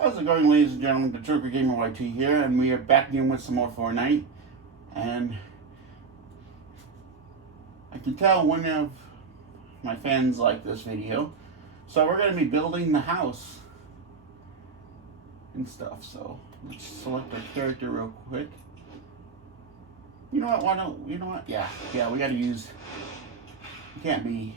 How's it going, ladies and gentlemen? The Joker Gamer YT here, and we are back again with some more Fortnite. And I can tell one of my fans like this video, so we're going to be building the house and stuff. So let's select our character real quick. You know what? Why don't you know what? Yeah, we got to use. You can't be.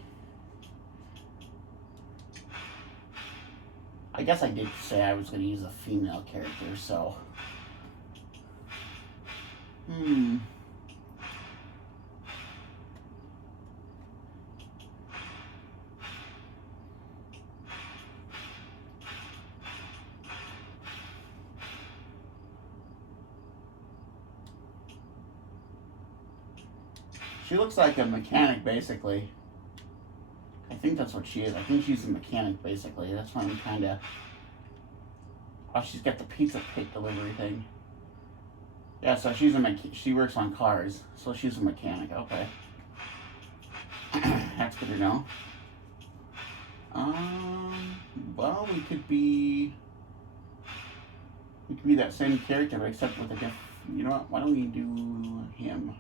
I guess I did say I was going to use a female character, so. She looks like a mechanic, basically. I think that's what she is. I think she's a mechanic, basically. That's why I'm kind of... Oh, she's got the pizza pit delivery thing. Yeah, so she's she works on cars, so she's a mechanic. Okay. That's good to know. Well, we could be that same character, but except with a different... You know what? Why don't we do him?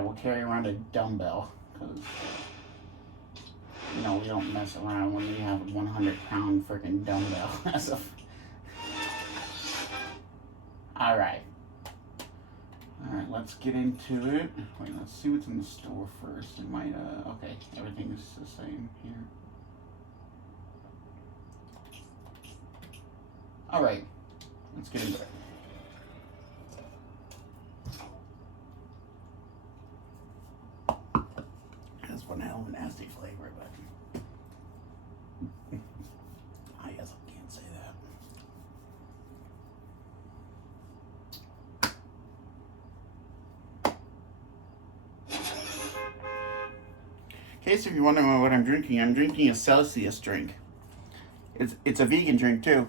We'll carry around a dumbbell, because, you know, we don't mess around when we have a 100-pound freaking dumbbell. Alright, let's get into it. Wait, let's see what's in the store first. It might, okay, everything's the same here. Alright, let's get into it. One hell of a nasty flavor, but I guess I can't say that. In case if you're wondering what I'm drinking a Celsius drink. It's a vegan drink too.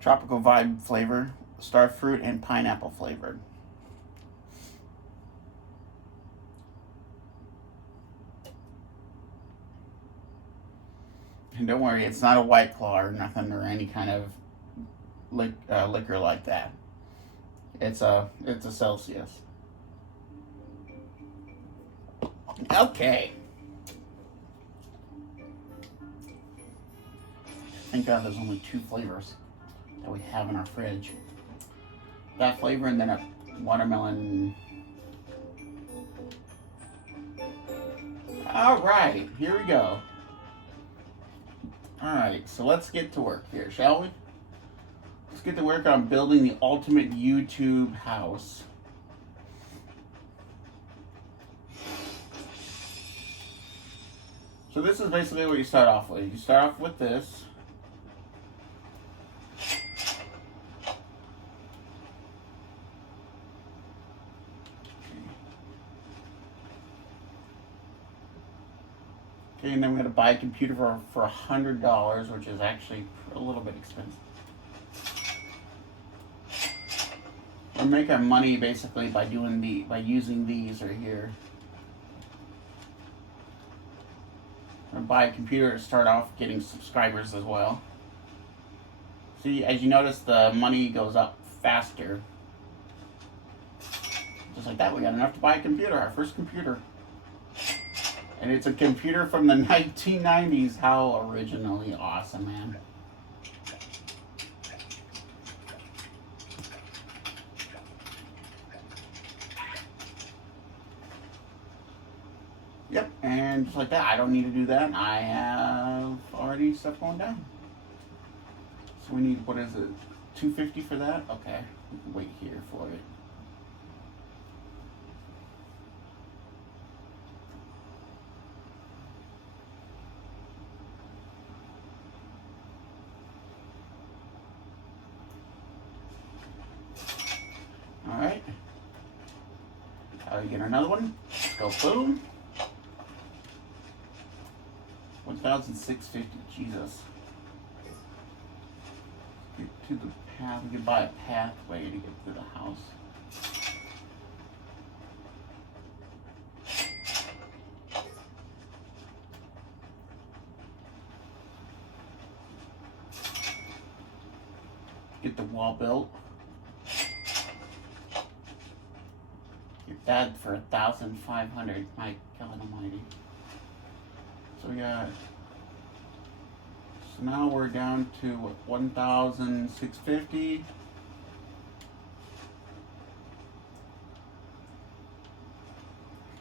Tropical vibe flavor, star fruit and pineapple flavored. And don't worry, it's not a White Claw or nothing or any kind of liquor like that. It's a Celsius. Okay. Thank God there's only 2 flavors that we have in our fridge. That flavor and then a watermelon. Alright, here we go. Alright, so let's get to work here, shall we? Let's get to work on building the ultimate YouTube house. So this is basically what you start off with. You start off with this. Okay, and then we're going to buy a computer for $100, which is actually a little bit expensive. We're making money basically by using these right here. We're going to buy a computer to start off getting subscribers as well. See, as you notice, the money goes up faster. Just like that, we got enough to buy a computer, our first computer. And it's a computer from the 1990s. How originally awesome, man. Yep, and just like that, I don't need to do that. I have already stuff going down. So we need, what is it, $250 for that? Okay, we can wait here for it. Alright. Get another one. Let's go boom. 1,650. Jesus. Get to the path. We can buy a pathway to get to the house. Get the wall built. Get that for 1,500. My God Almighty. So we got. So now we're down to what, 1,650.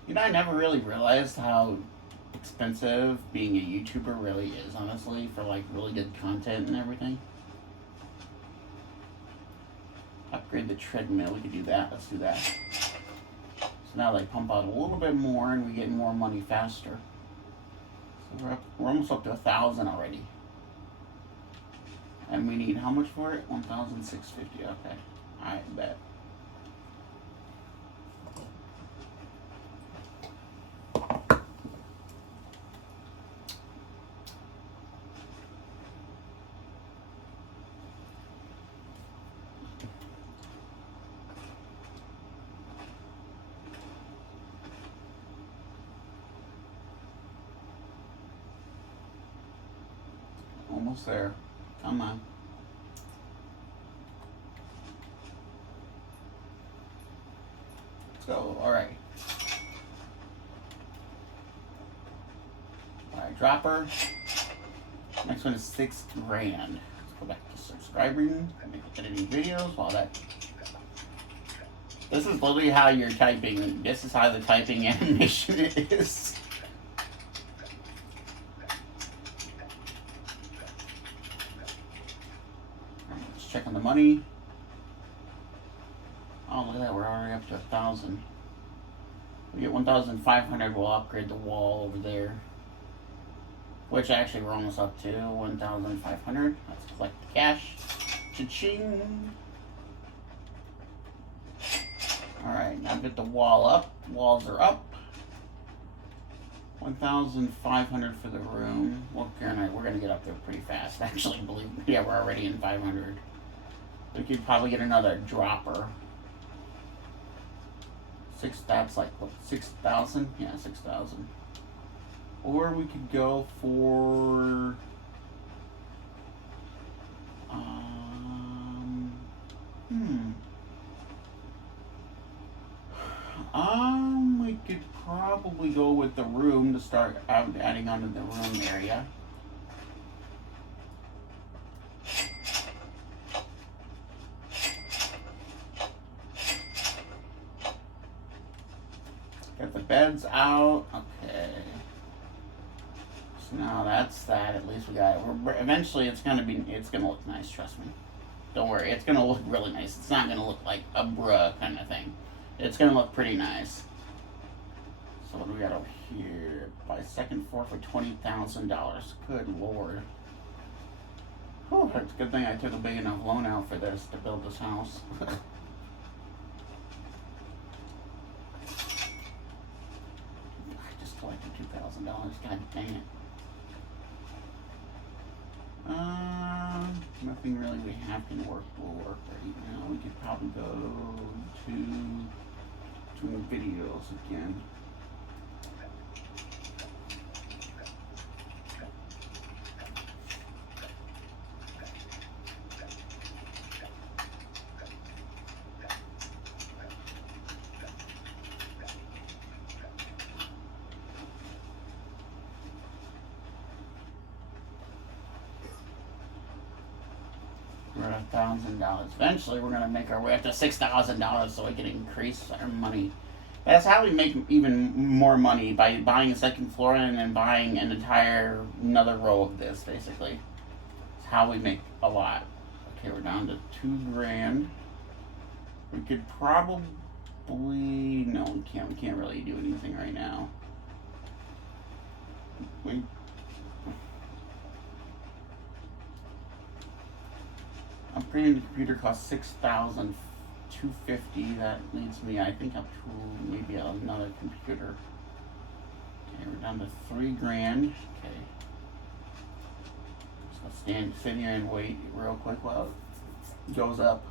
You know, I never really realized how expensive being a YouTuber really is, honestly, for like really good content and everything. Upgrade the treadmill, we could do that, let's do that. So now they pump out a little bit more and we get more money faster. So we're almost up to 1,000 already. And we need how much for it? 1,650, okay. Alright, bet. Almost there. Come on. Let's go. Alright. Alright, dropper. Next one is 6 grand. Let's go back to subscribing. Editing videos. While that. This is literally how you're typing. This is how the typing animation is. Check on the money. Oh, look at that. We're already up to 1,000. We get 1,500. We'll upgrade the wall over there. Which actually we're almost up to 1,500. Let's collect the cash. Cha-ching. Alright, now get the wall up. Walls are up. 1,500 for the room. Well, Karen and I, we're going to get up there pretty fast. Actually, believe me. Yeah, we're already in 500. We could probably get another dropper. That's like, what, 6,000? Yeah, 6,000. Or we could go for... We could probably go with the room to start adding onto the room area. Got the beds out. Okay. So now that's that. At least we got it. Eventually it's gonna look nice, trust me. Don't worry, it's gonna look really nice. It's not gonna look like a bruh kind of thing. It's gonna look pretty nice. So what do we got over here? Buy second floor for $20,000. Good lord. Whew, it's a good thing I took a big enough loan out for this to build this house. I just collected $2,000. God dang it. Nothing really we have can work will work right now. We could probably go to doing videos again. We're at $1,000. Eventually, we're gonna make our way up to $6,000 so we can increase our money. That's how we make even more money, by buying a second floor and then buying another row of this. Basically, it's how we make a lot. Okay, we're down to 2 grand. We could probably no, we can't. We can't really do anything right now. Upgrading the computer costs $6,250. That leads me, I think, up to maybe another computer. Okay, we're down to 3 grand. Okay. sit here and wait real quick while it goes up.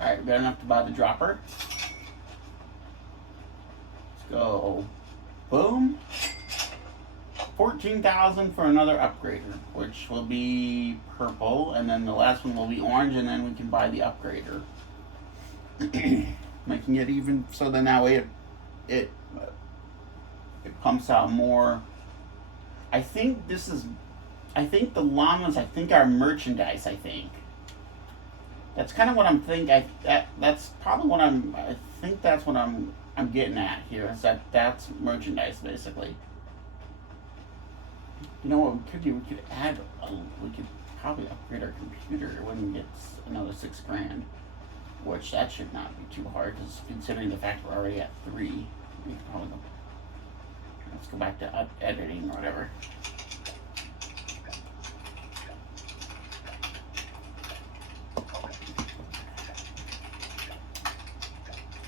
Alright, we got enough to buy the dropper. Let's go. Boom. 14,000 for another upgrader, which will be purple, and then the last one will be orange, and then we can buy the upgrader. Making it even, so then that way it pumps out more. I think the llamas, are merchandise, I think. That's kind of what I'm thinking. That's probably what I think that's what I'm getting at here, is that's merchandise, basically. You know what we could do? We could probably upgrade our computer when we get another $6,000, which that should not be too hard, because considering the fact we're already at 3, we could probably go. Let's go back to editing or whatever.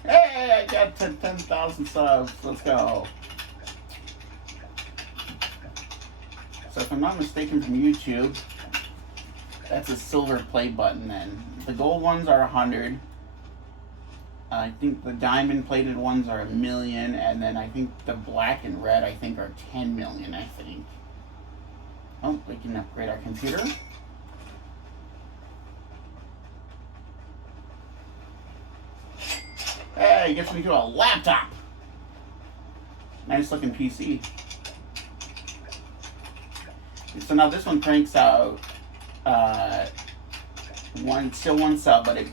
Hey, I got 10,000 subs. Let's go. So if I'm not mistaken from YouTube, that's a silver play button then. The gold ones are 100. I think the diamond plated ones are 1 million, and then I think the black and red are 10 million, I think. Oh, we can upgrade our computer. Hey, gets me to a laptop. Nice looking PC. So now this one cranks out still one sub, but it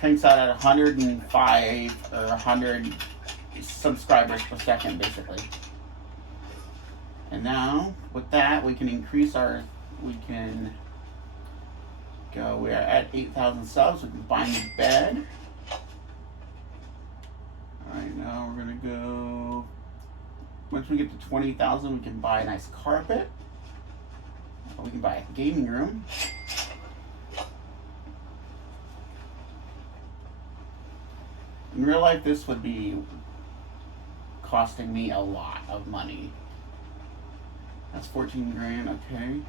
cranks out at 105 or 100 subscribers per second, basically. And now with that, we can increase we're at 8,000 subs. We can buy a new bed. Alright, now we're gonna go, once we get to 20,000, we can buy a nice carpet. We can buy a gaming room. In real life, this would be costing me a lot of money. That's 14 grand, okay.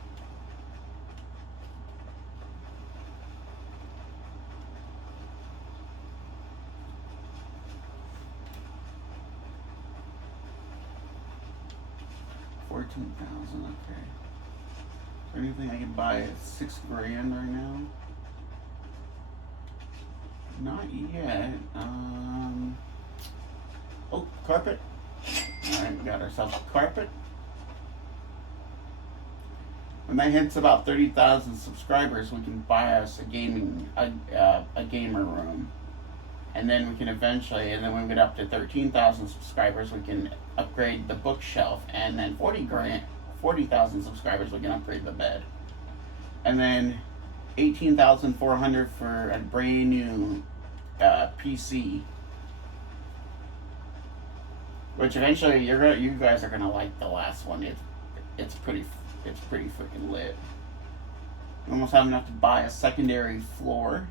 $14,000, okay. Is there anything I can buy at 6 grand right now? Not yet. Oh, carpet. Alright, we got ourselves a carpet. When that hits about 30,000 subscribers, we can buy us a gamer room. And then we can eventually, and then when we get up to 13,000 subscribers, we can upgrade the bookshelf. And then 40,000 subscribers, we can upgrade the bed. And then 18,400 for a brand new PC. Which eventually you guys are gonna like the last one. It's pretty freaking lit. We almost have enough to buy a secondary floor.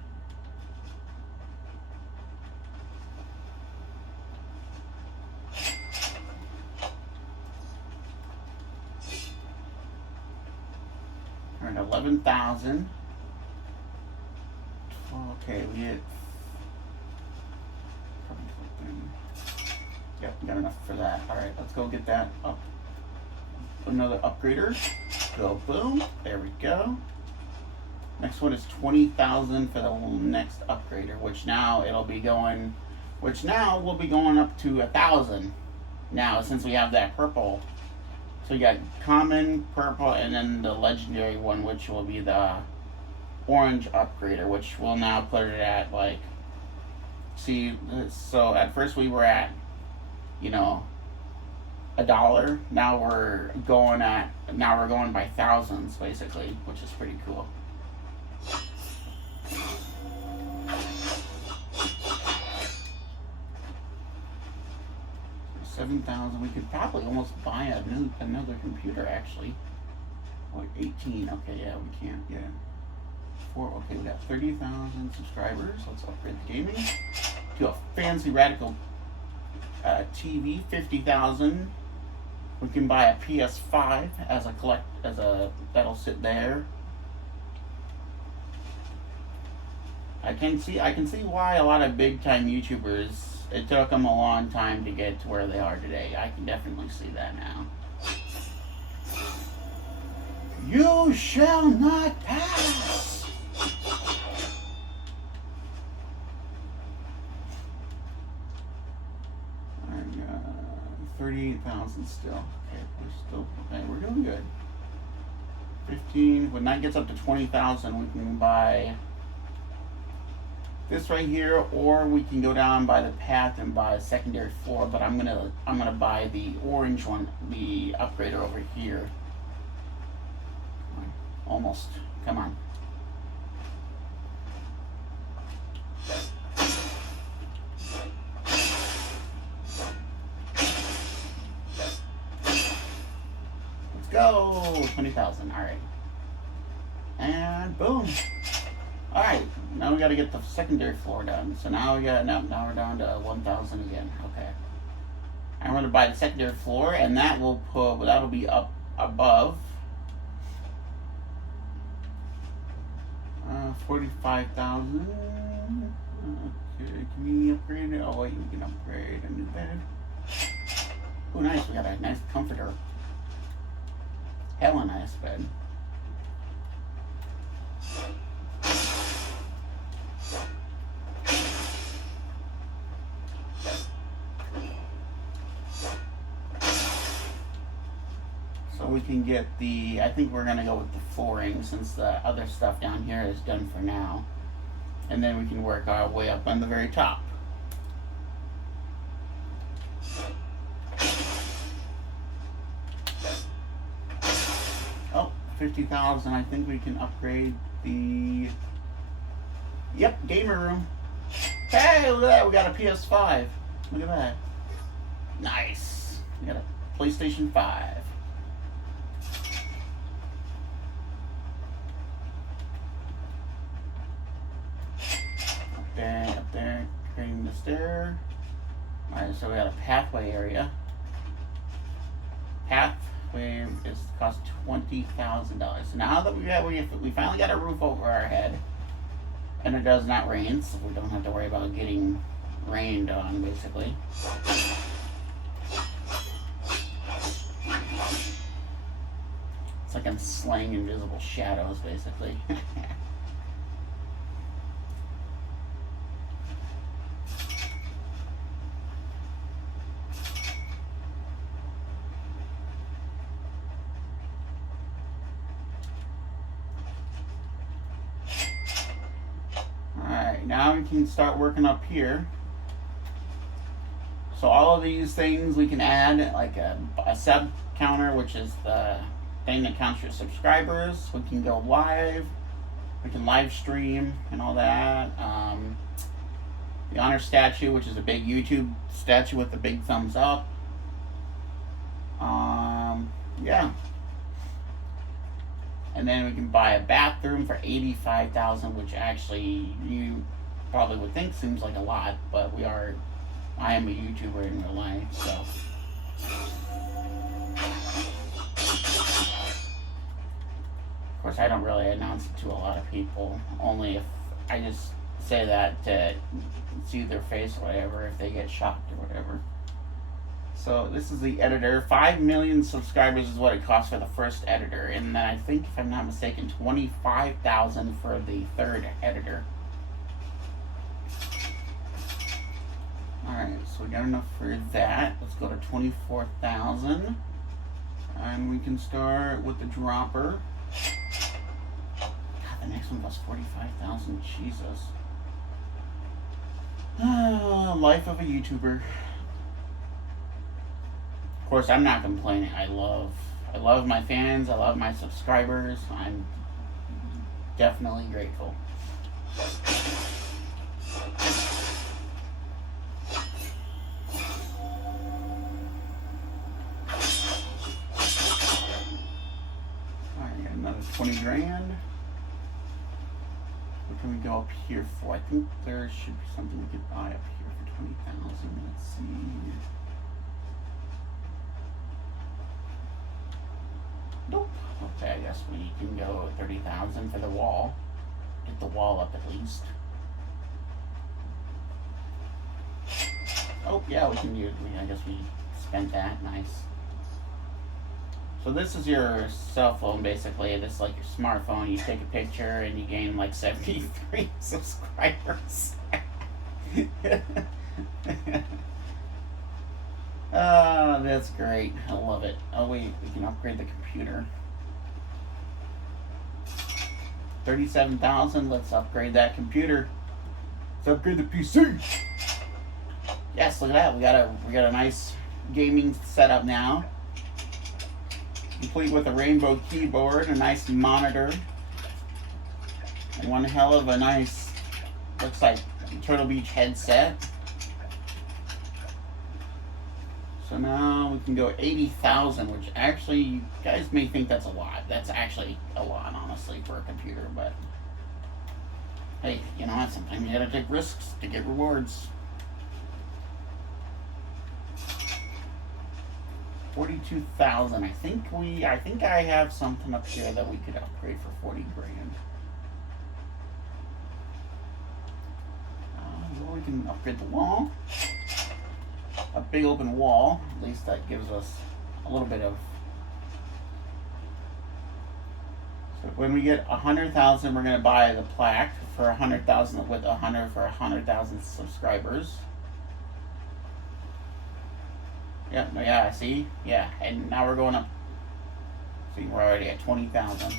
We're at 11,000. Okay, we get. Yep, we got enough for that. Alright, let's go get that up. Another upgrader. Go boom. There we go. Next one is 20,000 for the next upgrader, which now we'll be going up to 1,000. now since we have that purple. So we got common, purple, and then the legendary one, which will be the orange upgrader, which will now put it at like, see, so at first we were at, you know, $1. Now we're going by thousands basically, which is pretty cool. 7,000. We could probably almost buy another computer actually. Or 18. Okay, yeah, we can't. Yeah. Okay, we got 30,000 subscribers. Let's upgrade the gaming to a fancy radical TV. 50,000. We can buy a PS5 that'll sit there. I can see why a lot of big time YouTubers, it took them a long time to get to where they are today. I can definitely see that now. You shall not pass. I got 38,000 still. Okay, we're doing good. 15. When that gets up to 20,000, we can buy this right here, or we can go down by the path and buy a secondary floor. But I'm gonna buy the orange one, the upgrader over here. Almost. Come on. Let's go. 20,000. All right. And boom. All right. Now we got to get the secondary floor done. So now we're down to 1,000 again. Okay. I'm going to buy the secondary floor, and that'll be up above 45,000. Okay, can we upgrade it? Oh wait, we can upgrade a new bed. Oh nice, we got a nice comforter. Hella nice bed. We can get I think we're gonna go with the flooring since the other stuff down here is done for now. And then we can work our way up on the very top. Oh, 50,000, I think we can upgrade the, yep, gamer room. Hey, look at that, we got a PS5. Look at that. Nice. We got a PlayStation 5. Up there, creating the stair. Alright, so we got a pathway area. Pathway cost $20,000. So now that we finally got a roof over our head, and it does not rain, so we don't have to worry about getting rained on, basically. It's like I'm slaying invisible shadows, basically. Now we can start working up here. So all of these things we can add, like a sub counter, which is the thing that counts your subscribers. We can go live. We can live stream and all that. The honor statue, which is a big YouTube statue with the big thumbs up. Yeah. And then we can buy a bathroom for $85,000, which actually you probably would think seems like a lot, but I am a YouTuber in real life, so. Of course, I don't really announce it to a lot of people, only if I just say that to see their face or whatever, if they get shocked or whatever. So this is the editor. 5 million subscribers is what it costs for the first editor, and then I think, if I'm not mistaken, 25,000 for the third editor. Alright, so we got enough for that. Let's go to 24,000. And we can start with the dropper. God, the next one was 45,000. Jesus. Life of a YouTuber. Of course, I'm not complaining. I love my fans. I love my subscribers. I'm definitely grateful. Alright, got another 20 grand. What can we go up here for? I think there should be something we could buy up here for 20,000. Let's see. Nope. Okay, I guess we can go 30,000 for the wall. Get the wall up at least. Oh yeah, we can use. I guess we spent that. Nice. So this is your cell phone, basically. This is like your smartphone. You take a picture and you gain like 73 subscribers. That's great. I love it. Oh wait, we can upgrade the computer. 37,000. Let's upgrade that computer. Let's upgrade the PC. Yes, look at that. We got a nice gaming setup now. Complete with a rainbow keyboard, a nice monitor, and one hell of a nice, looks like Turtle Beach headset. So now we can go 80,000, which actually, you guys may think that's a lot. That's actually a lot, honestly, for a computer, but hey, you know what? Sometimes you gotta take risks to get rewards. 42,000. I think I have something up here that we could upgrade for 40 grand. Well, we can upgrade the wall. A big open wall. At least that gives us a little bit of. So when we get 100,000, we're gonna buy the plaque for 100,000 with 100 for 100,000 subscribers. Yep, yeah, see? Yeah, and now we're going up. See, we're already at 20,000.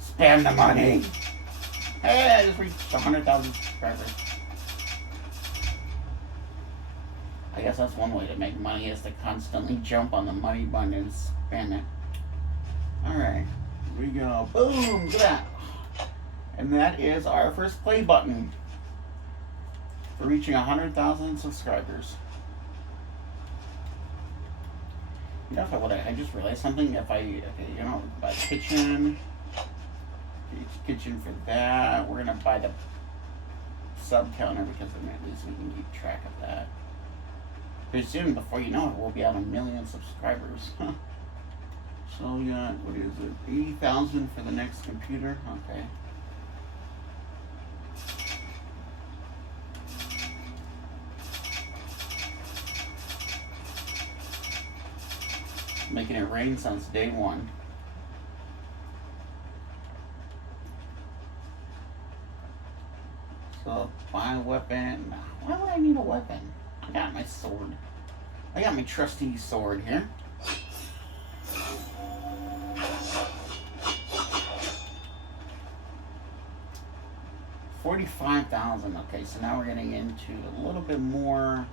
Spam the money! Hey, I just reached 100,000 subscribers. I guess that's one way to make money, is to constantly jump on the money button and spam it. Alright, here we go. Boom! Look at that! And that is our first play button for reaching 100,000 subscribers. You know, I just realized something. If I, buy kitchen for that. We're gonna buy the sub counter because then at least we can keep track of that. Pretty soon, before you know it, we'll be at 1 million subscribers. So we got, what is it, 80,000 for the next computer? Okay. Making it rain since day one. So, buy a weapon. Why would I need a weapon? I got my sword. I got my trusty sword here. $45,000. Okay, so now we're getting into a little bit more.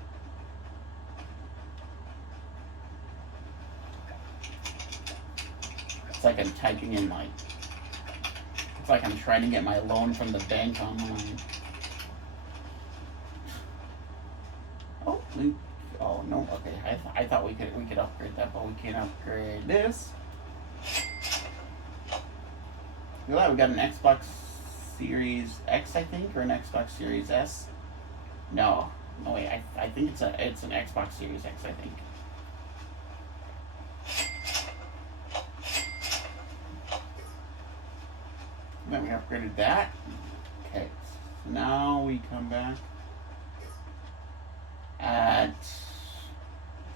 It's like I'm typing in it's like I'm trying to get my loan from the bank online. Oh no, okay. I thought we could upgrade that, but we can't upgrade this. Look at that, we got an Xbox Series X, I think, or an Xbox Series S. No wait, I think it's an Xbox Series X, I think. Then we upgraded that. Okay, so now we come back at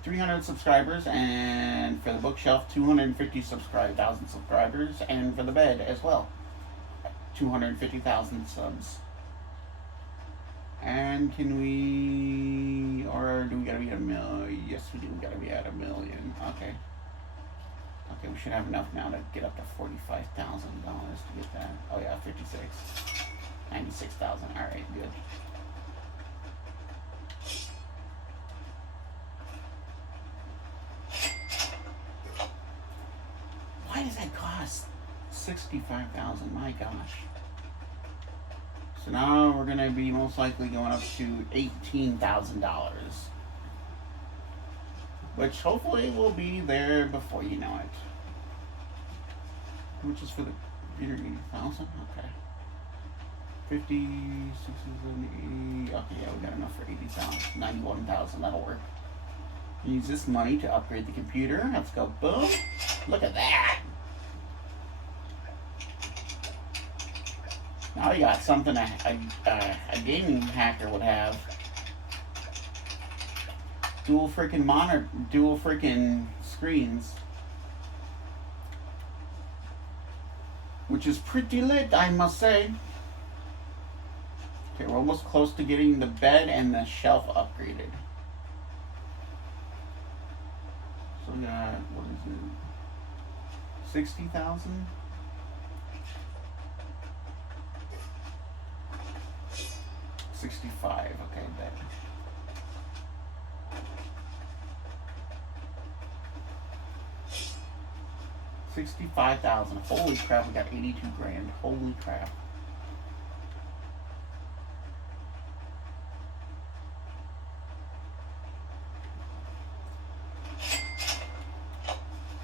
300 subscribers, and for the bookshelf, 250,000 subscribers, and for the bed as well. 250,000 subs. And can we, or do we gotta be at a million? Yes, we do. We gotta be at a million. Okay. Okay, we should have enough now to get up to $45,000 to get that. Oh yeah, 56. 96,000. All right, good. Why does that cost 65,000? My gosh. So now we're gonna be most likely going up to $18,000, which hopefully will be there before you know it. Which is for the 80,000. Okay. 50, 60, 70, 80. Okay, yeah, we got enough for 80,000. 91,000. That'll work. Use this money to upgrade the computer. Let's go. Boom. Look at that. Now you got something a gaming hacker would have. Dual freaking screens. Which is pretty lit, I must say. Okay, we're almost close to getting the bed and the shelf upgraded. So we got, what is it? 60,000? 65, okay, bet. $65,000. Holy crap, we got 82 grand. Holy crap.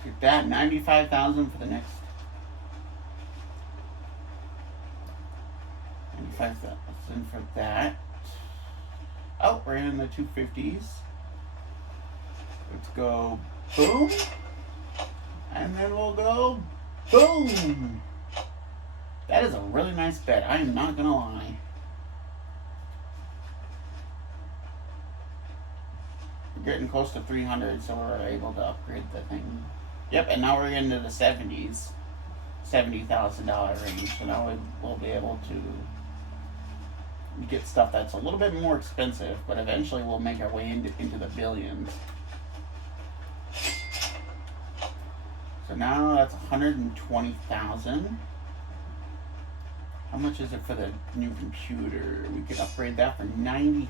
Get that, 95,000 for the next. 95,000 for that. Oh, we're in the 250s. Let's go boom. And then we'll go boom. That is a really nice bet. I am not gonna lie. We're getting close to 300, so we're able to upgrade the thing. Yep, and now we're into the 70s. $70,000 range. So now we'll be able to get stuff that's a little bit more expensive, but eventually we'll make our way into the billions. So now that's 120,000. How much is it for the new computer? We could upgrade that for $90,000.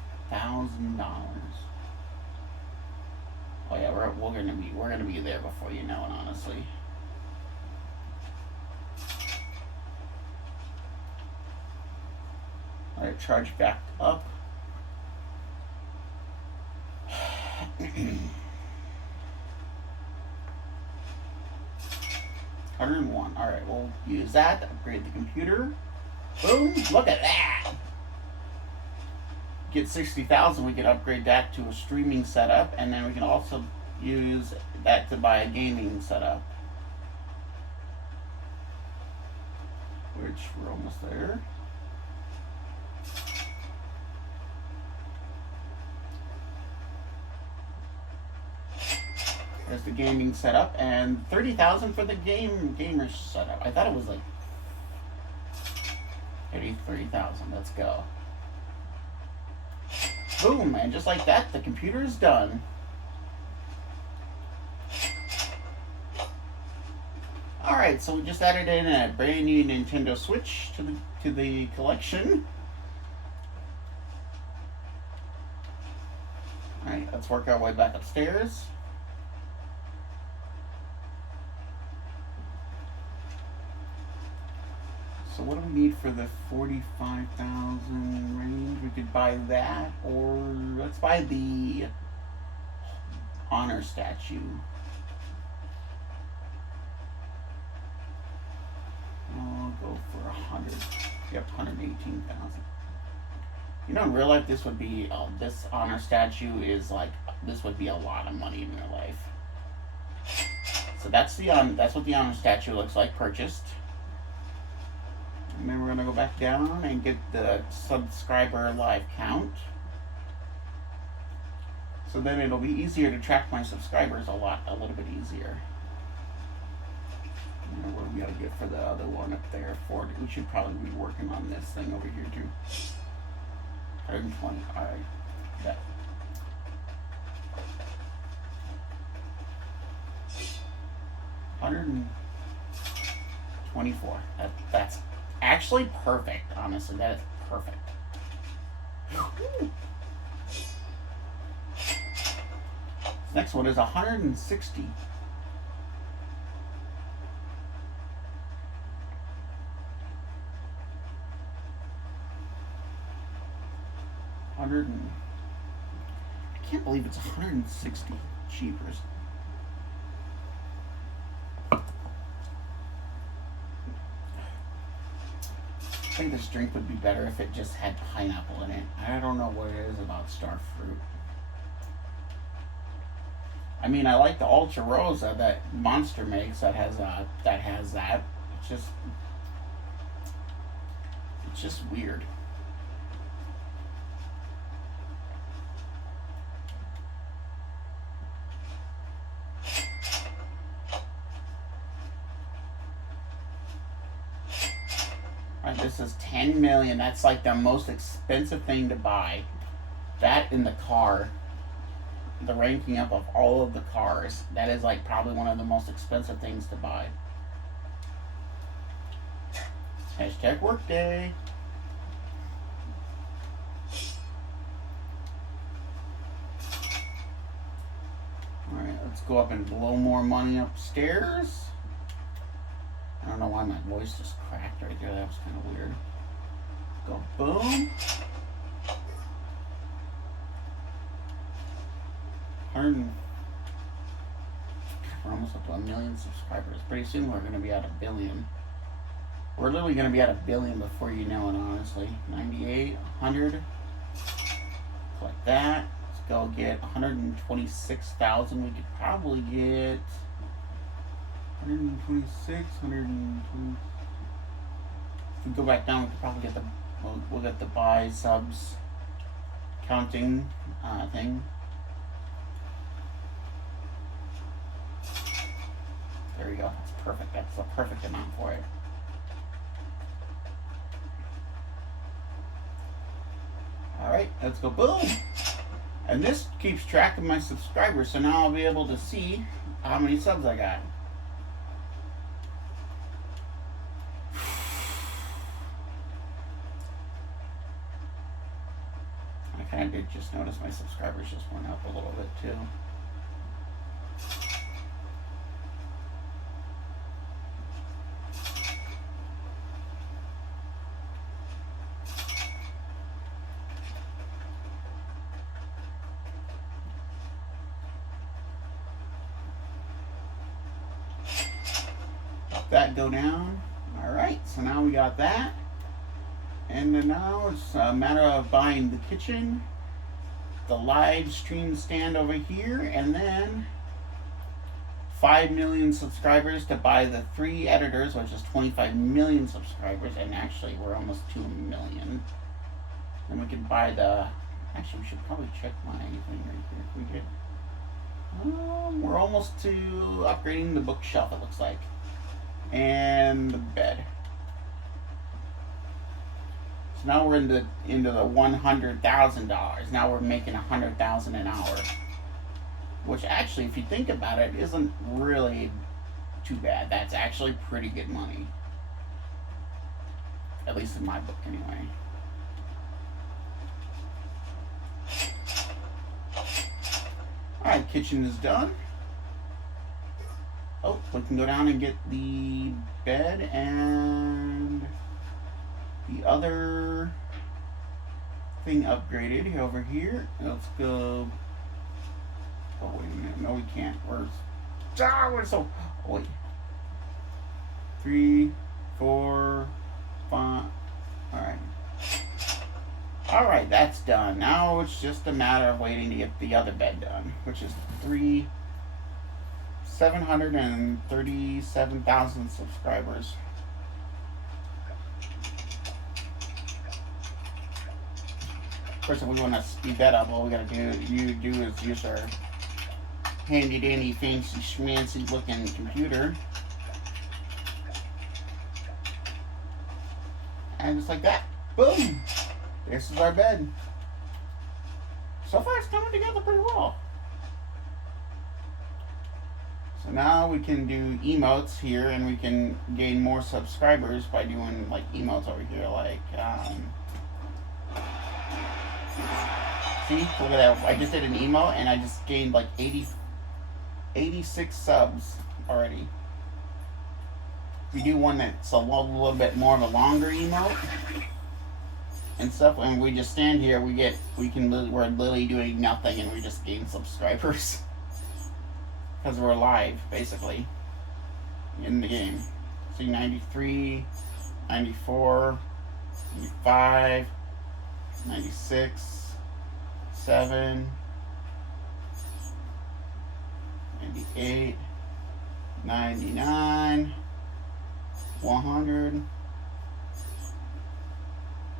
Oh yeah, we're gonna be there before you know it, honestly. All right, charge back up. 101. All right, we'll use that to upgrade the computer. Boom! Look at that. Get 60,000. We can upgrade that to a streaming setup, and then we can also use that to buy a gaming setup. Which we're almost there. There's the gaming setup, and 30,000 for the gamer setup. I thought it was like 83,000. Let's go. Boom, and just like that, the computer is done. All right, so we just added in a brand new Nintendo Switch to the collection. All right, let's work our way back upstairs. So what do we need for the 45,000 range? We could buy that, or let's buy the honor statue. I'll go for 100. Yep, 118,000. You know, in real life, this would be this honor statue is like this would be a lot of money in real life. So that's what the honor statue looks like purchased. And then we're gonna go back down and get the subscriber live count. So then it'll be easier to track my subscribers a little bit easier. What do we gotta get for the other one up there? We should probably be working on this thing over here too. 120. All right. That. $124. That's actually perfect. Honestly, that is perfect. Next one is 160. I can't believe it's 160 cheapers. I think this drink would be better if it just had pineapple in it. I don't know what it is about star fruit. I mean, I like the Ultra Rosa that Monster makes that has that. It's just weird. Alright, this is 10 million. That's like the most expensive thing to buy. That in the car. The ranking up of all of the cars, that is like probably one of the most expensive things to buy. Hashtag workday. Alright, let's go up and blow more money upstairs. I don't know why my voice just cracked right there. That was kind of weird. Go boom. We're almost up to 1 million subscribers. Pretty soon we're going to be at 1 billion. We're literally going to be at 1 billion before you know it, honestly. 98, 100. Like that. Let's go get 126,000. We could probably get 126, 120. If we go back down, we could probably get we'll get the buy subs counting thing. There we go. That's perfect. That's the perfect amount for it. Alright, let's go boom. And this keeps track of my subscribers, so now I'll be able to see how many subs I got. I kind of did just notice my subscribers just went up a little bit too. That go down. Alright, so now we got that. And then now it's a matter of buying the kitchen, the live stream stand over here, and then 5 million subscribers to buy the 3 editors, which is 25 million subscribers, and actually we're almost 2 million. Then we can buy the, actually we should probably check my thing right here if we get, we're almost to upgrading the bookshelf, it looks like. And the bed. So now we're into the $100,000. Now we're making $100,000 an hour, which actually, if you think about it, isn't really too bad. That's actually pretty good money, at least in my book, anyway. All right, kitchen is done. Oh, we can go down and get the bed and the other thing upgraded over here. Let's go. Oh, wait a minute. No, we can't. We're so. Oh, wait. 3, 4, 5. Alright. Alright, that's done. Now it's just a matter of waiting to get the other bed done, which is 737,000 subscribers. Of course, if we want to speed that up, all we gotta do is use our handy dandy fancy schmancy looking computer. then just like that, boom, this is our bed. So far it's coming together pretty well. So now we can do emotes here, and we can gain more subscribers by doing like emotes over here, like see, look at that, I just did an emote and I just gained like 86 subs already. If we do one that's a little bit more of a longer emote and stuff, and we just stand here, we're literally doing nothing and we just gain subscribers. Because we're live, basically, in the game. See, 93, 94, 95, 96, 7, 98, 99, 100.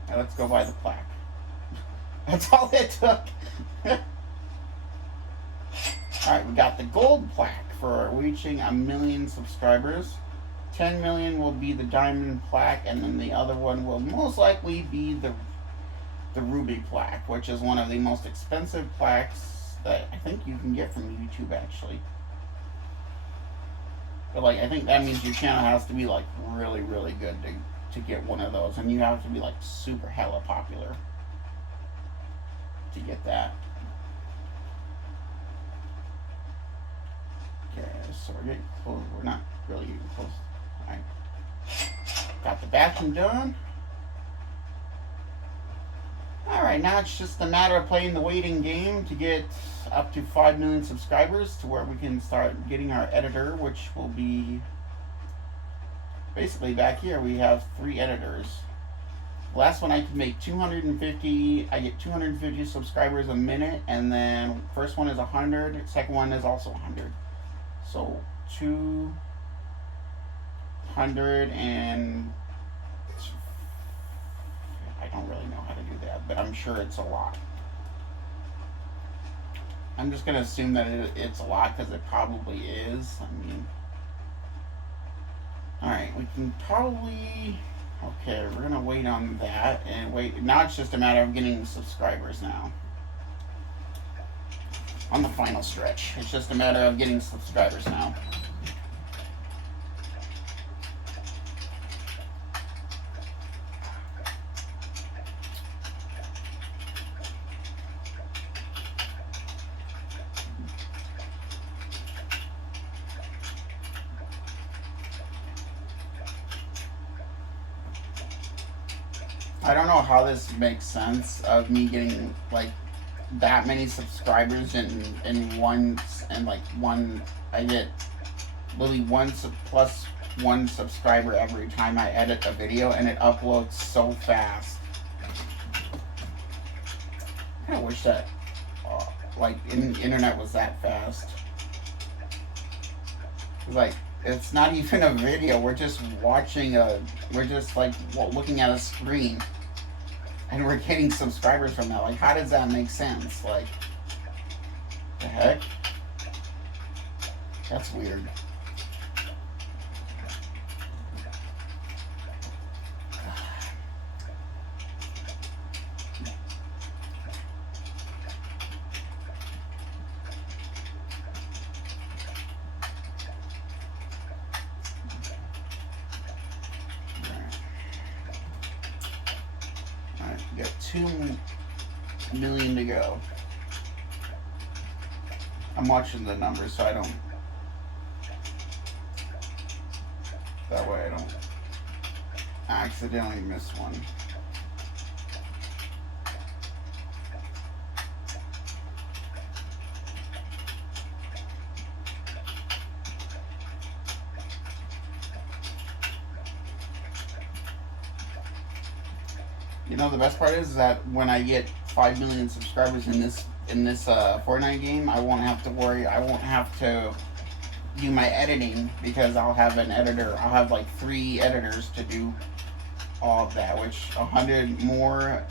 Now let's go buy the plaque. That's all it took. Alright, we got the gold plaque for reaching 1 million subscribers. 10 million will be the diamond plaque, and then the other one will most likely be the ruby plaque, which is one of the most expensive plaques that I think you can get from YouTube, actually. But like, I think that means your channel has to be like really, really good to get one of those, and you have to be like super hella popular to get that. Okay, so we're getting close. We're not really getting close. Alright. Got the bathroom done. Alright, now it's just a matter of playing the waiting game to get up to 5 million subscribers, to where we can start getting our editor, which will be basically back here. We have 3 editors. Last one I could make 250. I get 250 subscribers a minute, and then first one is 100. Second one is also 100. So 200 and I don't really know how to do that, but I'm sure it's a lot. I'm just gonna assume that it's a lot because it probably is. I mean, all right, we can probably. Okay, we're gonna wait on that and wait. Now it's just a matter of getting subscribers now. On the final stretch, it's just a matter of getting subscribers now. I don't know how this makes sense of me getting like that many subscribers in one, and like one, I get literally plus one subscriber every time I edit a video, and it uploads so fast. I kind of wish that like internet was that fast. Like, it's not even a video, we're just watching we're just like looking at a screen, and we're getting subscribers from that. Like, how does that make sense? Like, the heck? That's weird. We got 2 million to go. I'm watching the numbers so I don't. That way I don't accidentally miss one. You know, the best part is that when I get 5 million subscribers in this Fortnite game, I won't have to worry. I won't have to do my editing, because I'll have an editor. I'll have like 3 editors to do all of that, which 100 more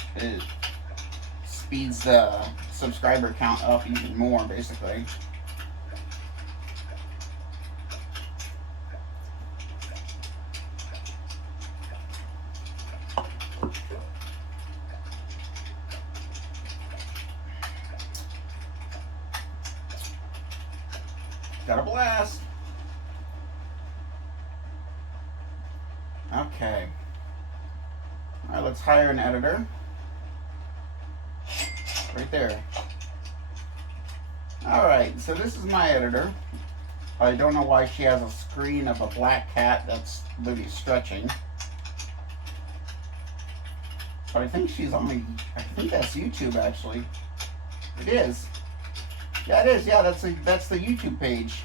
speeds the subscriber count up even more, basically. Got a blast. Okay. Alright, let's hire an editor. Right there. Alright, so this is my editor. I don't know why she has a screen of a black cat that's literally stretching. But I think she's on I think that's YouTube actually. It is. Yeah, it is. Yeah, that's the YouTube page.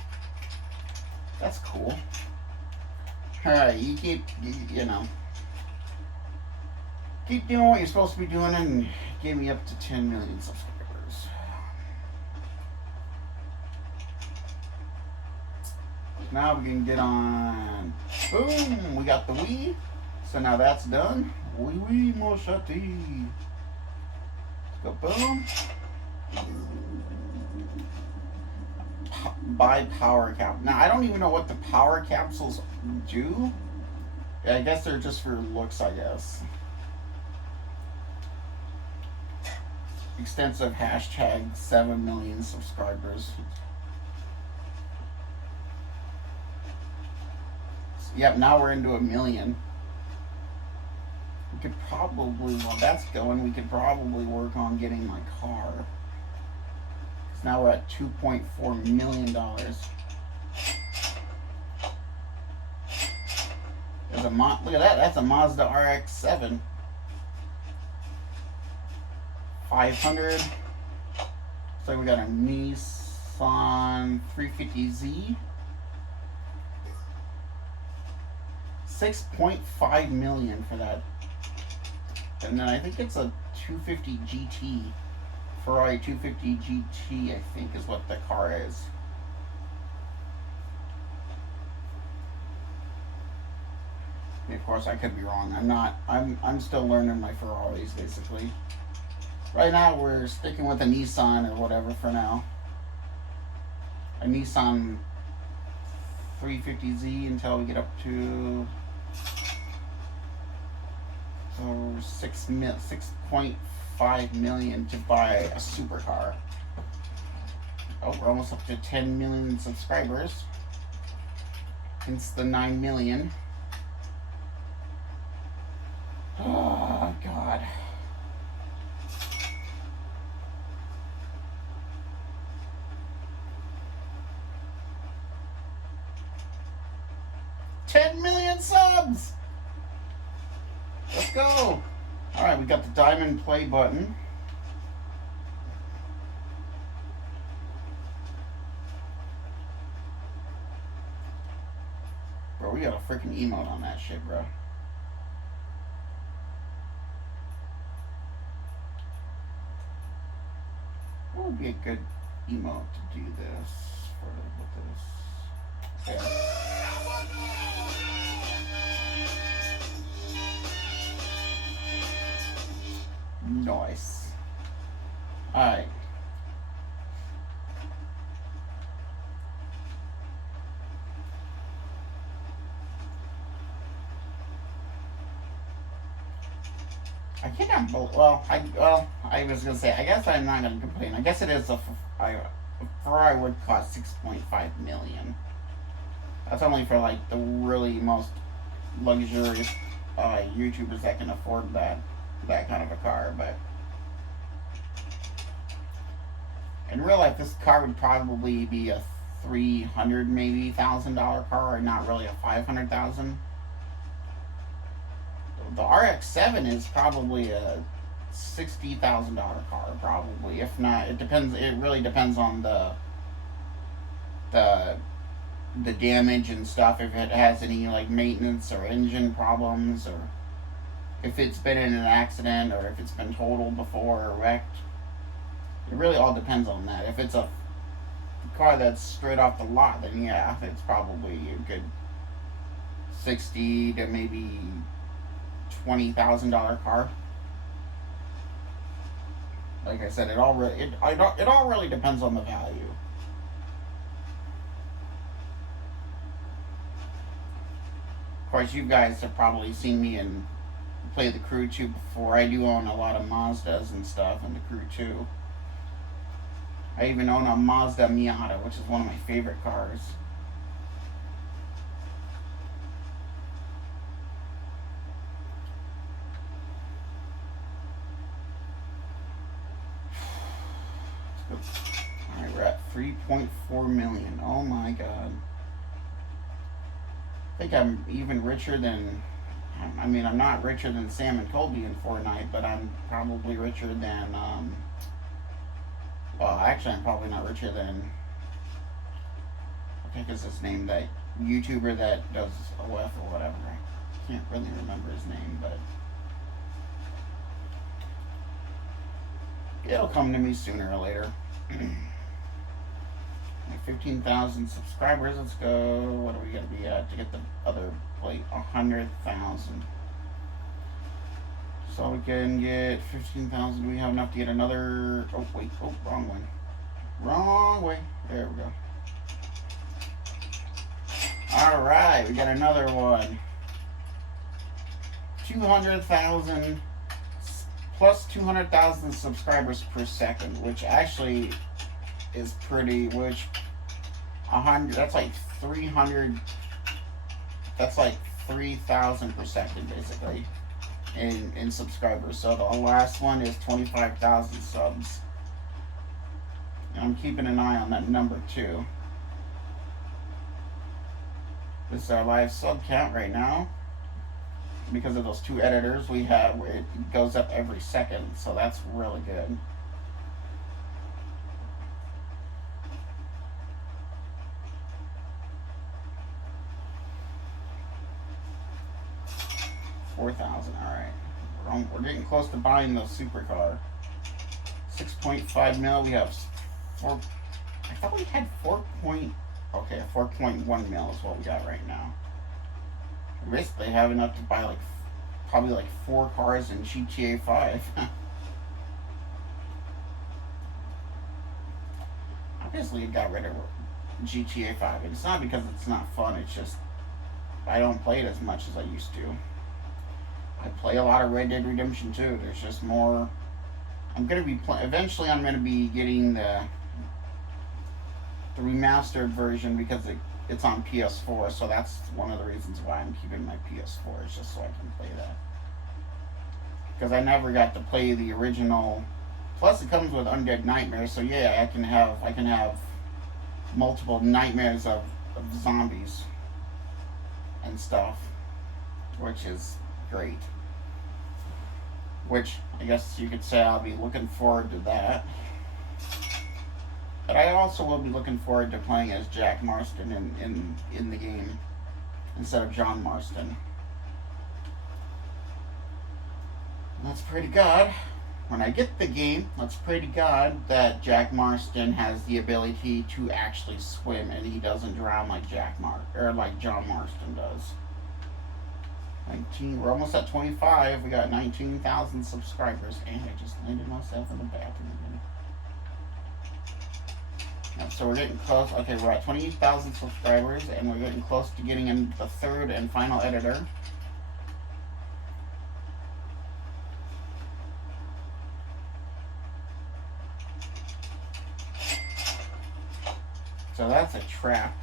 That's cool. Alright, you keep, you know. Keep doing what you're supposed to be doing and get me up to 10 million subscribers. Now we can get on. Boom! We got the Wii. So now that's done. Wii Moshati. Go boom. Buy power cap. Now I don't even know what the power capsules do. Yeah, I guess they're just for looks, I guess. Extensive hashtag 7 million subscribers. Yep, now we're into 1 million. We could probably, while that's going, we could probably work on getting my car. Because now we're at $2.4 million. There's a look at that, that's a Mazda RX-7. 500. So we got a Nissan 350Z. 6.5 million for that. And then I think it's a 250 GT. Ferrari 250 GT, I think, is what the car is. Of course, I could be wrong. I'm still learning my Ferraris, basically. Right now, we're sticking with a Nissan or whatever for now. A Nissan 350Z until we get up to 6.5 million to buy a supercar. Oh, we're almost up to 10 million subscribers. Hence the 9 million. Oh, God. Subs! Let's go! Alright, we got the diamond play button. Bro, we got a freaking emote on that shit, bro. What would be a good emote to do this? With this? Yeah. Nice. Alright. I cannot believe, I was gonna say, I guess I'm not gonna complain. I guess it is a Ferrari would cost 6.5 million. That's only for like the really most luxurious YouTubers that can afford that kind of a car, but in real life this car would probably be a $300 maybe $1,000 car, or not really a $500,000. The RX-7 is probably a $60,000 car, probably. If not, it depends. It really depends on the damage and stuff. If it has any like maintenance or engine problems, or if it's been in an accident, or if it's been totaled before or wrecked. It really all depends on that. If it's a car that's straight off the lot, then yeah, it's probably a good $60,000 to maybe $20,000 car. Like I said, it all really depends on the value. Of course, you guys have probably seen me and play the Crew 2 before. I do own a lot of Mazdas and stuff, and the Crew 2. I even own a Mazda Miata, which is one of my favorite cars. Alright, we're at 3.4 million. Oh my god. I think I'm even richer than... I mean, I'm not richer than Sam and Colby in Fortnite, but I'm probably richer than... well, actually, I'm probably not richer than... I think it's his name, that YouTuber that does OF or whatever. I can't really remember his name, but... it'll come to me sooner or later. 15,000 subscribers. Let's go. What are we going to be at to get the other plate? 100,000. So we can get 15,000. Do we have enough to get another? Oh, wait. Oh, wrong one. Wrong way. There we go. Alright, we got another one. 200,000 plus 200,000 subscribers per second, which actually is pretty, which 100, that's like 300, that's like 3,000 per second basically in subscribers. So the last one is 25,000 subs. And I'm keeping an eye on that number too. This is our live sub count right now. Because of those two editors we have, it goes up every second, so that's really good. $4,000. All right, we're getting close to buying the supercar. 6.5 mil. We have 4. I thought we had 4.1 mil is what we got right now. We basically have enough to buy like probably like 4 cars in GTA 5. Obviously, it got rid of GTA 5. And it's not because it's not fun. It's just I don't play it as much as I used to. I play a lot of Red Dead Redemption 2. There's just more. I'm gonna be eventually. I'm gonna be getting the remastered version because it's on PS4. So that's one of the reasons why I'm keeping my PS4. Is just so I can play that. Because I never got to play the original. Plus, it comes with Undead Nightmares. So yeah, I can have multiple nightmares of zombies and stuff, which is great. Which I guess you could say I'll be looking forward to that. But I also will be looking forward to playing as Jack Marston in the game instead of John Marston. Let's pray to God, when I get the game, let's pray to God that Jack Marston has the ability to actually swim and he doesn't drown like like John Marston does. 19. We're almost at 25. We got 19,000 subscribers, and I just landed myself in the bathroom again. Yep, so we're getting close. Okay, we're at 28,000 subscribers, and we're getting close to getting in the third and final editor. So that's a trap,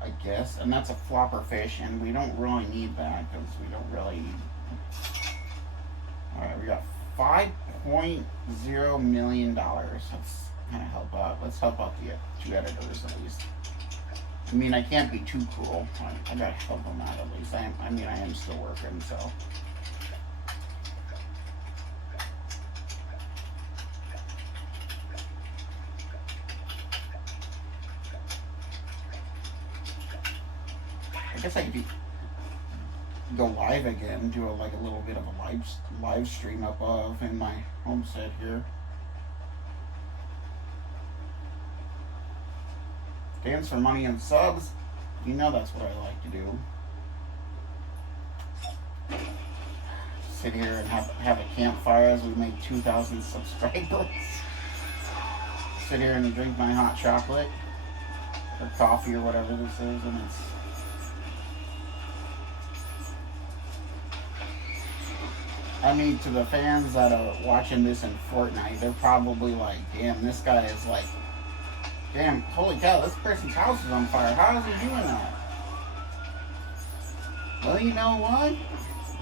I guess, and that's a flopper fish, and we don't really need that because we don't really. All right, we got $5.0 million. Let's kind of help out. Let's help out the 2 editors at least. I mean, I can't be too cruel. I gotta help them out at least. I mean, I am still working, so. I guess I could go live again, do a little bit of a live stream up in my homestead here. Dance for money and subs. You know that's what I like to do. Sit here and have a campfire as we make 2,000 subscribers. Sit here and drink my hot chocolate or coffee or whatever this is, and it's. I mean, to the fans that are watching this in Fortnite, they're probably like, damn, this guy is like, damn, holy cow, this person's house is on fire. How is he doing that? Well, you know what?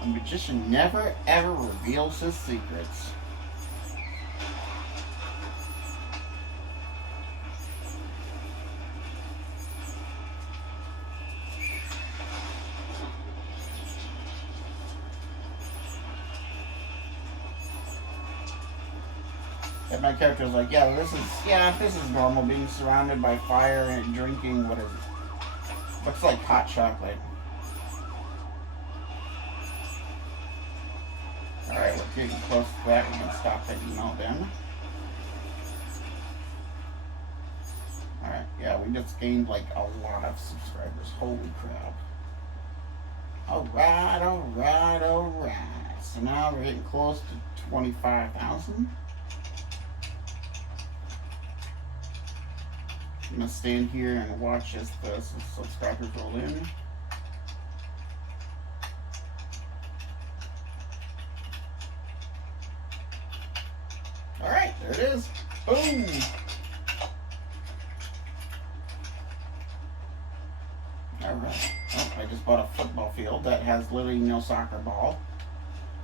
A magician never ever reveals his secrets. And my character's like, this is normal, being surrounded by fire and drinking, what is it? Looks like hot chocolate. Alright, we're getting close to that. We can stop the email then. Alright, yeah, we just gained like a lot of subscribers. Holy crap. Alright, alright, alright. So now we're getting close to 25,000. I'm gonna stand here and watch as the subscribers roll in. Alright, there it is. Boom! Alright. Oh, I just bought a football field that has literally no soccer ball.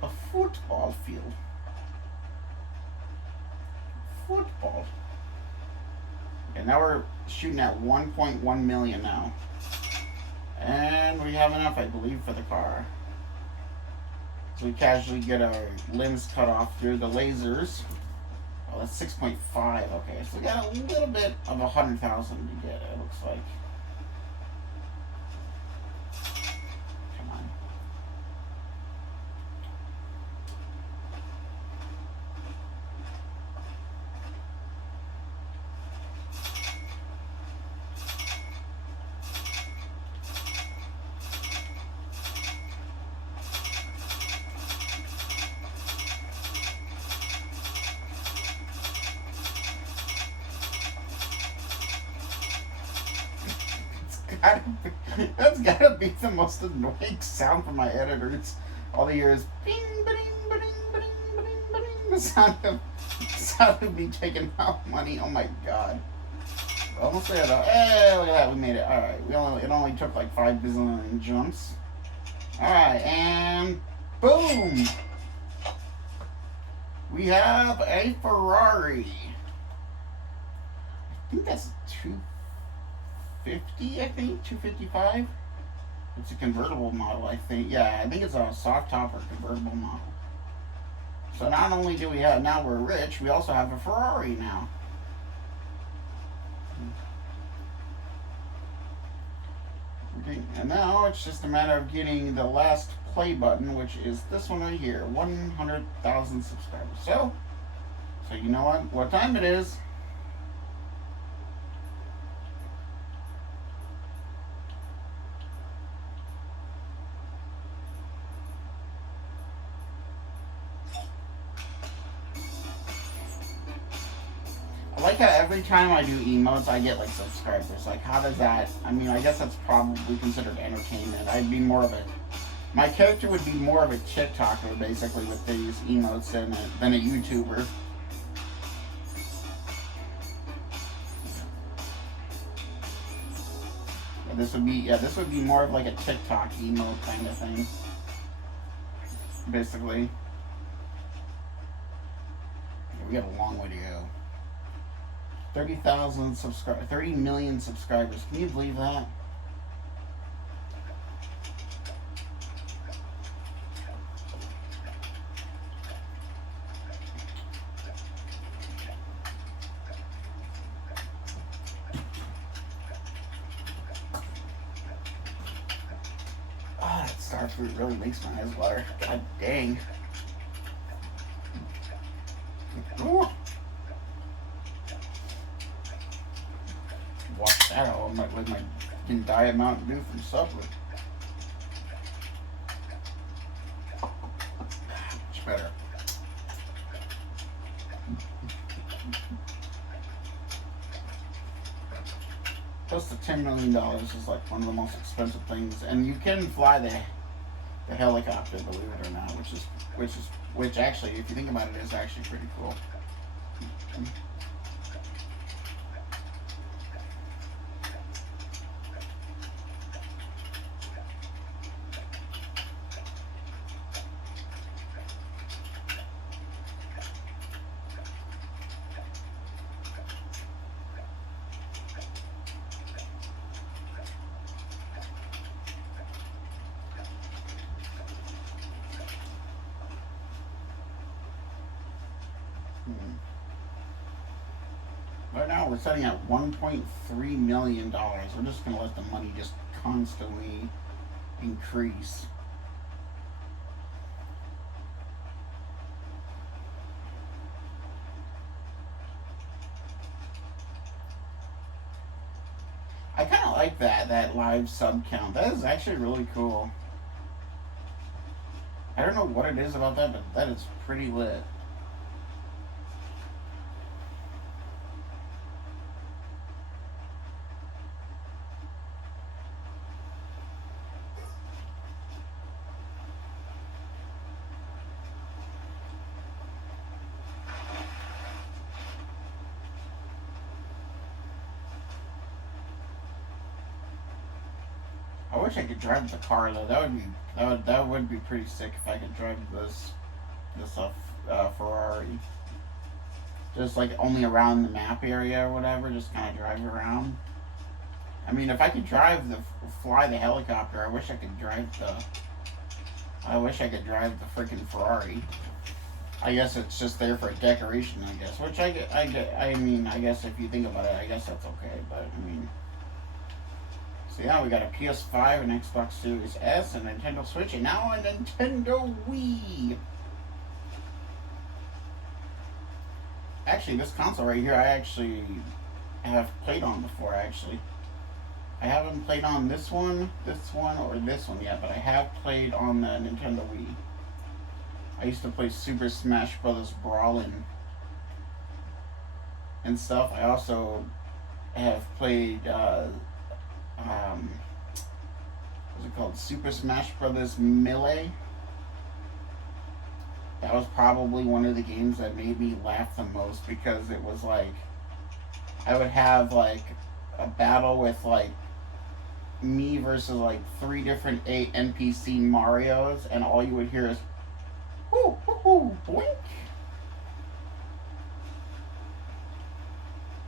A football field. Football. And now we're shooting at 1.1 million now. And we have enough, I believe, for the car. So we casually get our limbs cut off through the lasers. Oh, that's 6.5. Okay, so we got a little bit of 100,000 to get, it looks like. Come on. That's gotta be the most annoying sound from my editors all the years. Bing, bing, bing, bing, bing, bing. The sound of me taking out money. Oh my god. We're almost there though. Hey, look at that, we made it. Alright, it only took like 5 bazillion jumps. Alright, and boom! We have a Ferrari. I think that's 250, I think, 255. It's a convertible model, I think. Yeah, I think it's a soft top or convertible model. So not only do we have, now we're rich, we also have a Ferrari now. And now it's just a matter of getting the last play button, which is this one right here, 100,000 subscribers. So you know what time it is. I like how every time I do emotes, I get like subscribers. Like, how does that? I mean, I guess that's probably considered entertainment. I'd be more of a, my character would be more of a TikToker basically with these emotes than a YouTuber. This would be more of like a TikTok emote kind of thing, basically. We have a long way to go. 30,000 subscribers, 30 million subscribers. Can you believe that? Ah, that star fruit really makes my eyes water. God dang. Ooh. Watch that out with my Diet Mountain Dew from Subway. Much better. Close to $10 million is like one of the most expensive things, and you can fly the helicopter, believe it or not, which is Which actually, if you think about it, is actually pretty cool. Right now, we're setting at $1.3 million. We're just going to let the money just constantly increase. I kind of like that live sub count. That is actually really cool. I don't know what it is about that, but that is pretty lit. I wish I could drive the car though. That would be pretty sick if I could drive this Ferrari. Just like only around the map area or whatever, just kind of drive around. I mean, if I could fly the helicopter, I wish I could drive the freaking Ferrari. I guess it's just there for a decoration, I guess. Which I mean, I guess if you think about it, I guess that's okay. But I mean, so yeah, we got a PS5, an Xbox Series S, a Nintendo Switch, and now a Nintendo Wii. Actually, this console right here, I actually have played on before. Actually, I haven't played on this one, or this one yet, but I have played on the Nintendo Wii. I used to play Super Smash Bros. Brawlin' and stuff. I also have played, what's it called? Super Smash Bros. Melee. That was probably one of the games that made me laugh the most because it was like, I would have like a battle with like me versus like 3 different NPC Marios, and all you would hear is "Hoo hoo hoo boink,"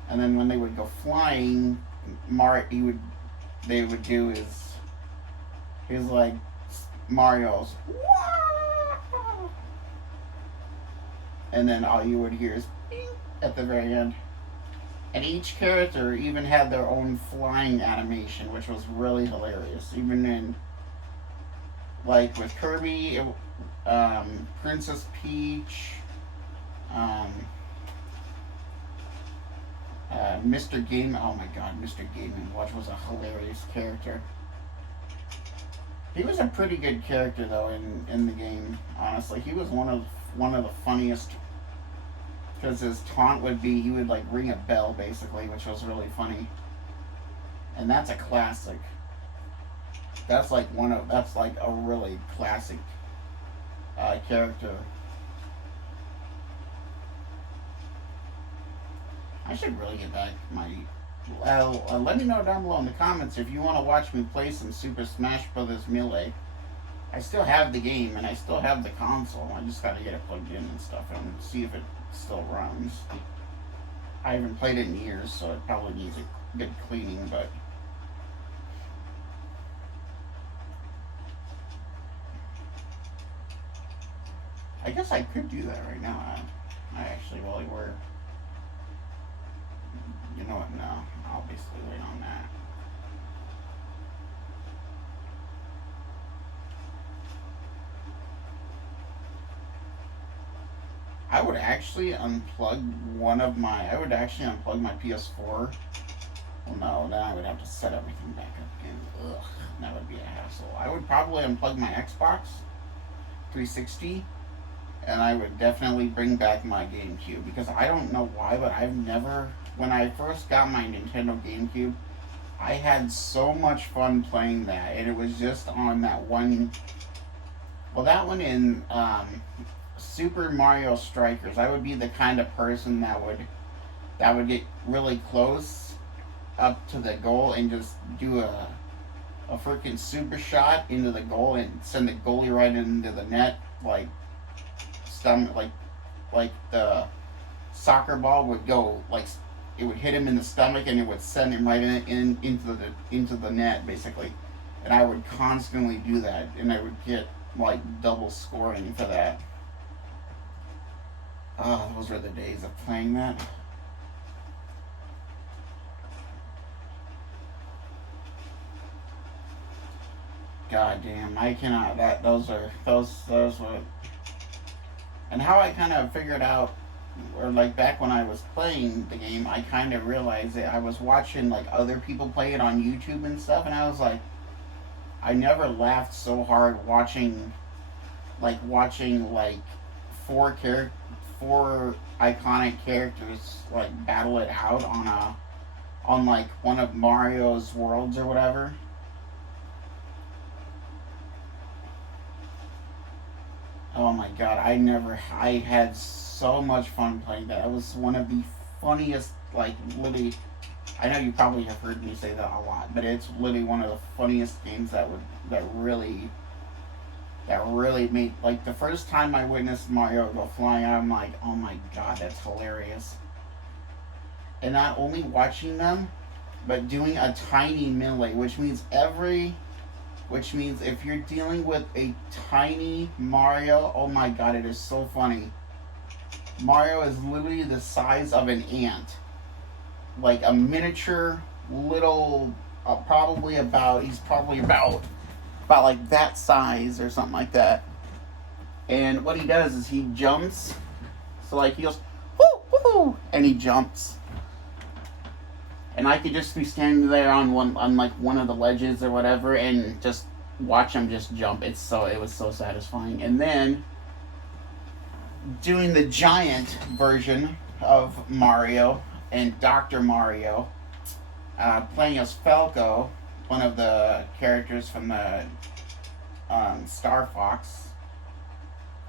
and then when they would go flying, they would do his like Mario's, and then all you would hear is "Bing" at the very end. And each character even had their own flying animation, which was really hilarious. Even in, like with Kirby, Princess Peach, Mr. Game. Oh my God, Mr. Game & Watch was a hilarious character. He was a pretty good character though in the game. Honestly, he was one of the funniest. Because his taunt would be, he would like ring a bell basically, which was really funny. And that's a classic. That's like a really classic character. I should really get back my. Let me know down below in the comments if you want to watch me play some Super Smash Bros. Melee. I still have the game and I still have the console. I just gotta get it plugged in and stuff and see if it still runs. I haven't played it in years, so it probably needs a good cleaning, but I guess I could do that right now. I actually really were. You know what? No, I'll basically wait on that. I would actually unplug I would actually unplug my PS4. Well, no, then I would have to set everything back up again. Ugh, that would be a hassle. I would probably unplug my Xbox 360, and I would definitely bring back my GameCube, because I don't know why, but when I first got my Nintendo GameCube, I had so much fun playing that, and it was just on that one, well, that one in, Super Mario Strikers. I would be the kind of person that would get really close up to the goal and just do a freaking super shot into the goal and send the goalie right into the net, like like the soccer ball would go, like it would hit him in the stomach and it would send him right into the net basically. And I would constantly do that, and I would get like double scoring for that. Oh, those were the days of playing that. God damn, I cannot. Those were. And how I kind of figured out, or like back when I was playing the game, I kind of realized that I was watching like other people play it on YouTube and stuff, and I was like, I never laughed so hard watching like four iconic characters like battle it out on like one of Mario's worlds or whatever. Oh my god, I had so much fun playing that. It was one of the funniest, like, literally, I know you probably have heard me say that a lot, but it's literally one of the funniest games that really made, like, the first time I witnessed Mario go flying, I'm like, oh my god, that's hilarious. And not only watching them, but doing a tiny melee, which means if you're dealing with a tiny Mario, oh my god, it is so funny. Mario is literally the size of an ant. Like a miniature little, he's probably about like that size or something like that. And what he does is he jumps. So like he goes, whoo, whoo, and he jumps. And I could just be standing there on one of the ledges or whatever, and just watch him just jump. It was so satisfying. And then doing the giant version of Mario and Dr. Mario, playing as Falco, one of the characters from the Star Fox,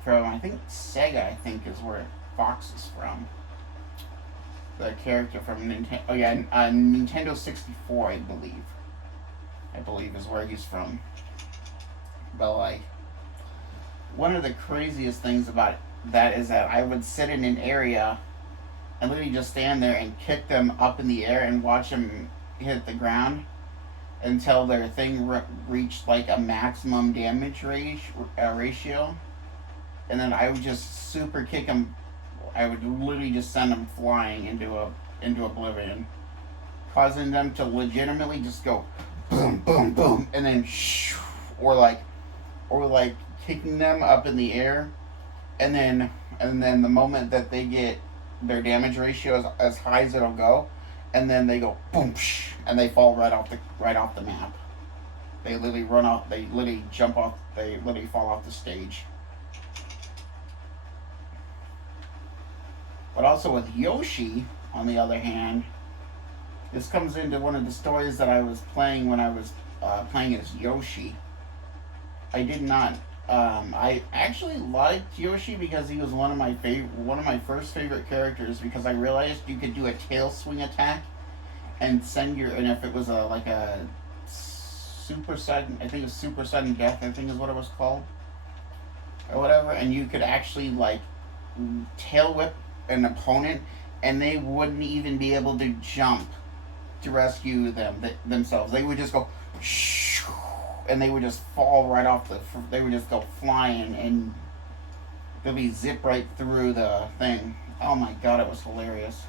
from I think Sega. I think is where Fox is from. The character from Nintendo. Oh yeah, Nintendo 64, I believe is where he's from. But like, one of the craziest things about that is that I would sit in an area and literally just stand there and kick them up in the air and watch them hit the ground until their thing reached like a maximum damage ratio, and then I would just super kick them. I would literally just send them flying into oblivion, causing them to legitimately just go boom, boom, boom, and then shoo, or like kicking them up in the air, and then the moment that they get their damage ratio as high as it'll go, and then they go boom, psh, and they fall right off the map. They literally run off. They literally jump off. They literally fall off the stage. But also with Yoshi, on the other hand, this comes into one of the stories that I was playing when I was playing as Yoshi. I did not. I actually liked Yoshi because he was one of my first favorite characters, because I realized you could do a tail swing attack and if it was a super sudden, I think it was super sudden death, I think is what it was called, or whatever, and you could actually like tail whip an opponent, and they wouldn't even be able to jump to rescue themselves. They would just go shoo, and they would just fall right off they would just go flying, and they'll be zip right through the thing. Oh my god, it was hilarious.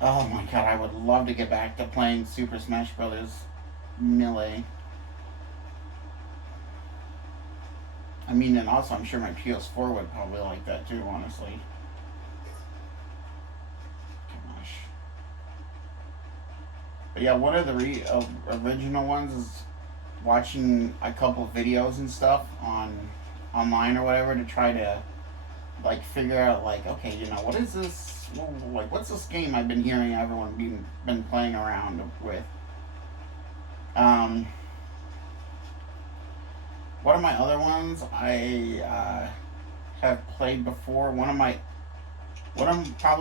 Oh my god, I would love to get back to playing Super Smash Bros. Melee. I mean, and also I'm sure my PS4 would probably like that too, honestly. Gosh. But yeah, one of the original ones is watching a couple videos and stuff online or whatever to try to like figure out like, okay, what is this? Like, what's this game I've been hearing everyone been playing around with? One of my other ones I have played before. Probably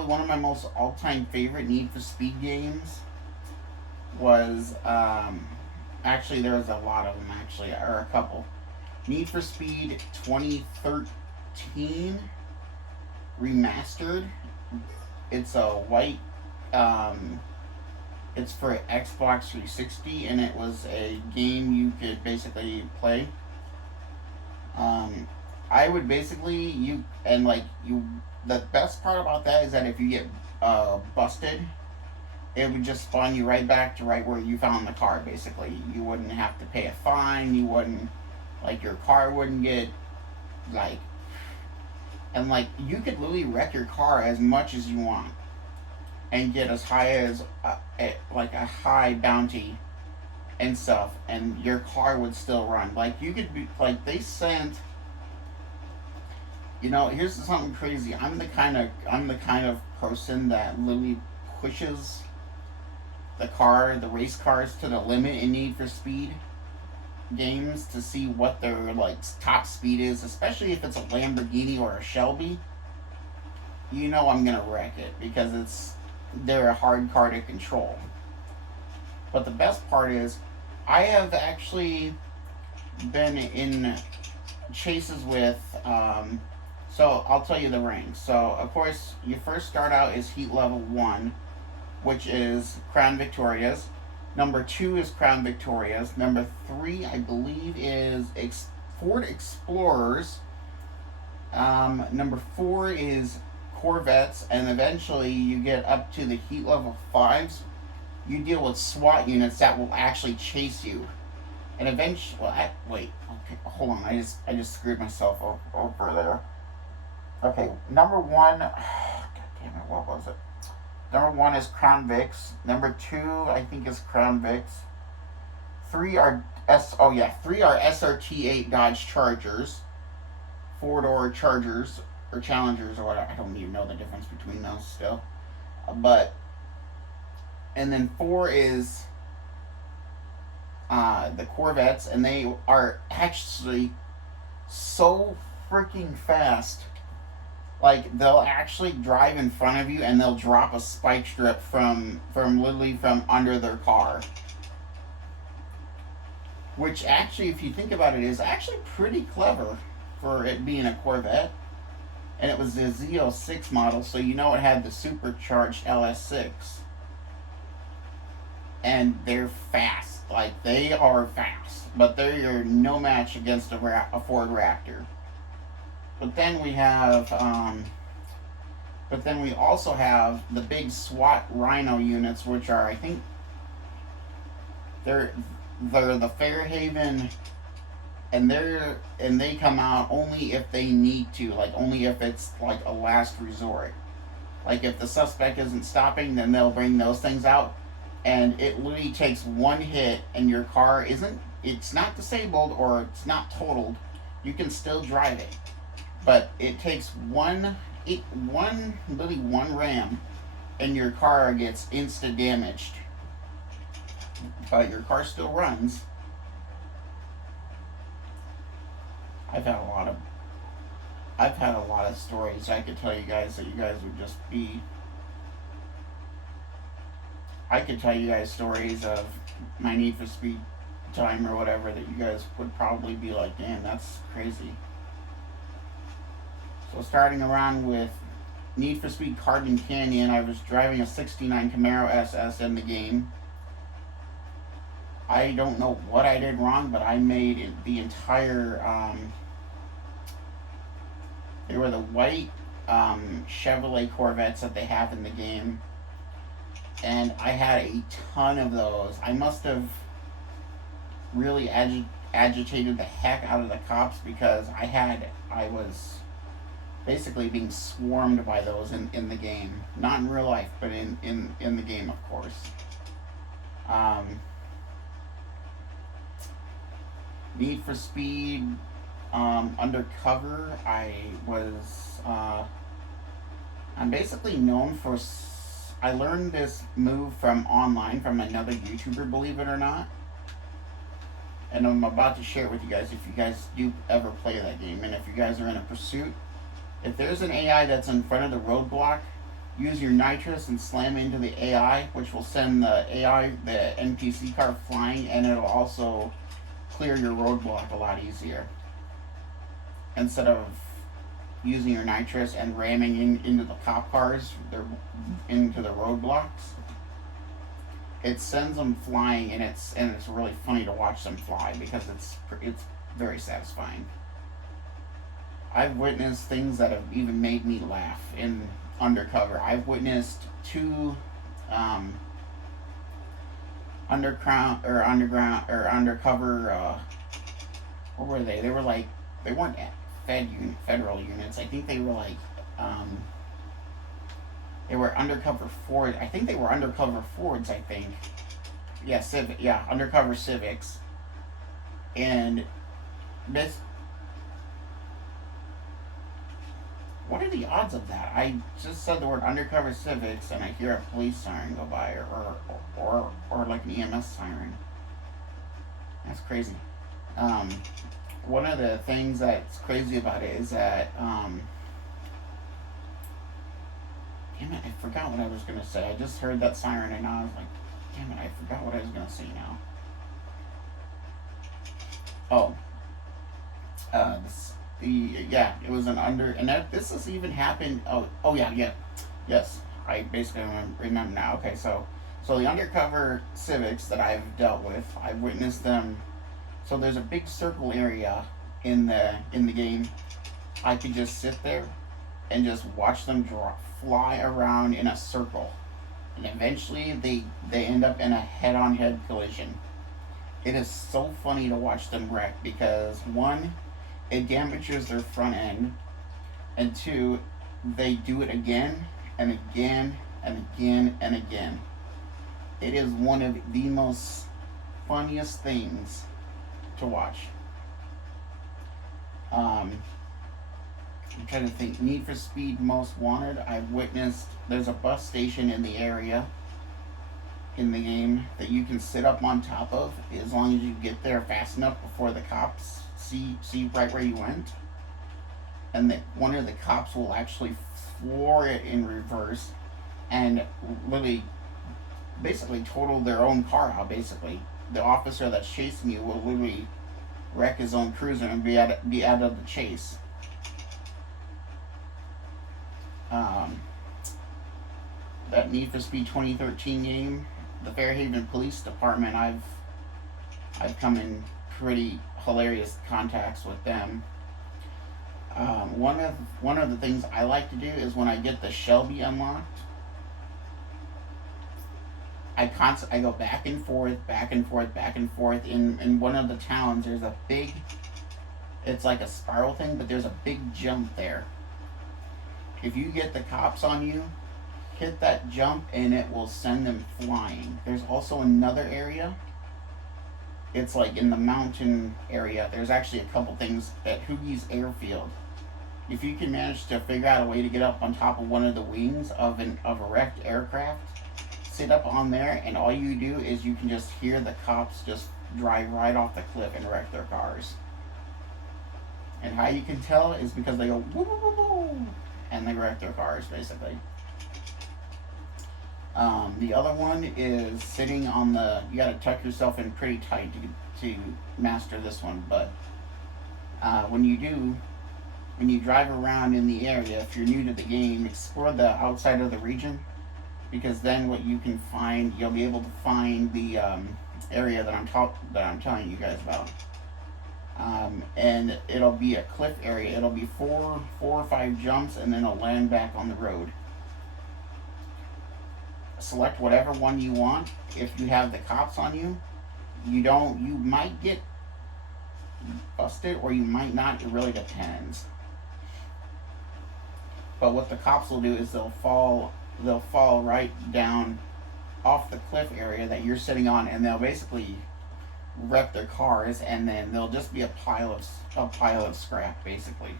one of my most all-time favorite Need for Speed games was actually there was a lot of them actually, or a couple. Need for Speed 2013 remastered. It's a white. It's for Xbox 360, and it was a game you could basically play. I would basically The best part about that is that if you get busted, it would just spawn you right back to right where you found the car. Basically, you wouldn't have to pay a fine. You wouldn't your car wouldn't get like and you could literally wreck your car as much as you want and get as high as a high bounty and stuff, and your car would still run. You could be they sent. Here's something crazy. I'm the kind of person that literally pushes the race cars to the limit in Need for Speed games to see what their top speed is, especially if it's a Lamborghini or a Shelby. I'm gonna wreck it because they're a hard car to control. But the best part is, I have actually been in chases with. So I'll tell you the ranks. So of course you first start out as heat level 1, which is Crown Victorias. Number 2 is Crown Victorias. Number 3, I believe, is Ford Explorers. Number 4 is Corvettes, and eventually you get up to the heat level 5s. You deal with SWAT units that will actually chase you, and eventually, wait, okay, hold on, I just screwed myself over there. Okay, number 1, God damn it, what was it? Number 1 is Crown Vics. Number 2, I think, is Crown Vics. 3 are SRT8 Dodge Chargers. 4-door Chargers, or Challengers, or whatever. I don't even know the difference between those still. And then 4 is the Corvettes, and they are actually so freaking fast. They'll actually drive in front of you, and they'll drop a spike strip from literally from under their car. Which actually, if you think about it, is actually pretty clever for it being a Corvette. And it was the Z06 model, so it had the supercharged LS6. And they're fast. They are fast. But they're no match against a Ford Raptor. But then we also have the big SWAT Rhino units, which are, I think, they're the Fairhaven, and they come out only if they need to, only if it's a last resort. If the suspect isn't stopping, then they'll bring those things out, and it literally takes one hit, and your car it's not disabled or it's not totaled. You can still drive it. But it takes one ram, and your car gets insta damaged. But your car still runs. I've had a lot of stories I could tell you guys that you guys would just be. I could tell you guys stories of my Need for Speed time or whatever that you guys would probably be like, damn, that's crazy. So starting around with Need for Speed Carbon Canyon, I was driving a 69 Camaro SS in the game. I don't know what I did wrong, but I made the entire, they were the white Chevrolet Corvettes that they have in the game. And I had a ton of those. I must have really agitated the heck out of the cops because I was basically being swarmed by those in the game. Not in real life, but in the game, of course. Need for Speed Undercover, I'm basically known for, I learned this move from online from another YouTuber, believe it or not. and I'm about to share it with you guys if you guys do ever play that game, and if you guys are in a pursuit. If there's an AI that's in front of the roadblock, use your nitrous and slam into the AI, which will send the AI, the NPC car flying, and it'll also clear your roadblock a lot easier. Instead of using your nitrous and ramming into the cop cars, into the roadblocks, it sends them flying, and it's really funny to watch them fly because it's very satisfying. I've witnessed things that have even made me laugh in Undercover. I've witnessed two undercover. What were they? They were like, they weren't federal units. I think they were like they were undercover Ford. I think they were undercover Fords. I think, yeah, undercover Civics, and this. What are the odds of that? I just said the word undercover Civics and I hear a police siren go by, or like an EMS siren. That's crazy. One of the things that's crazy about it is that, damn it, I forgot what I was gonna say. I just heard that siren and I was like, damn it, I forgot what I was gonna say now. Oh, it was an this has even happened. Yes, I basically remember now. Okay, so the undercover Civics that I've dealt with, I've witnessed them. So there's a big circle area in the game. I could just sit there and just watch them fly around in a circle, and eventually they end up in a head-on-head collision. It is so funny to watch them wreck because one, it damages their front end, and two, they do it again and again and again and again. It is one of the most funniest things to watch. I'm trying to think. Need for Speed Most Wanted. I've witnessed there's a bus station in the area in the game that you can sit up on top of as long as you get there fast enough before the cops see right where you went, and that one of the cops will actually floor it in reverse and literally basically total their own car out. Basically, the officer that's chasing you will literally wreck his own cruiser and be out of the chase. That Need for Speed 2013 game, the Fairhaven Police Department, I've come in pretty hilarious contacts with them. One of the things I like to do is when I get the Shelby unlocked, I go back and forth. In one of the towns, there's a big, it's like a spiral thing, but there's a big jump there. If you get the cops on you, hit that jump and it will send them flying. There's also another area. It's like in the mountain area. There's actually a couple things at Hoogie's Airfield. If you can manage to figure out a way to get up on top of one of the wings of a wrecked aircraft, sit up on there, and all you do is you can just hear the cops just drive right off the cliff and wreck their cars. And how you can tell is because they go woo woo woo woo, and they wreck their cars basically. The other one is sitting on the. You got to tuck yourself in pretty tight to master this one. But when you drive around in the area, if you're new to the game, explore the outside of the region, because then what you can find, you'll be able to find the area that I'm telling you guys about. And it'll be a cliff area. It'll be four or five jumps, and then it'll land back on the road. Select whatever one you want. If you have the cops on you, you might get busted or you might not. It really depends. But what the cops will do is they'll fall right down off the cliff area that you're sitting on, and they'll basically wreck their cars, and then there'll just be a pile of scrap basically.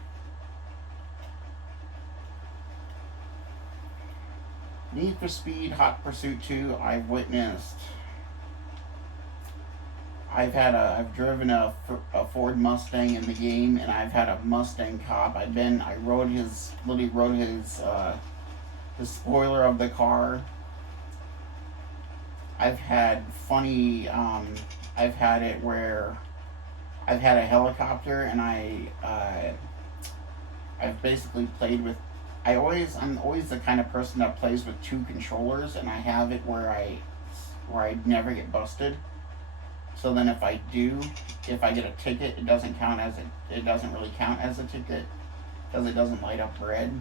Need for Speed Hot Pursuit 2, I've witnessed I've driven a Ford Mustang in the game, and I've had a Mustang cop. I literally rode the spoiler of the car. I've had I've had it where I've had a helicopter, and I've basically played with. I'm always the kind of person that plays with two controllers, and I have it where I never get busted. So then if I get a ticket, it doesn't really count as a ticket because it doesn't light up red,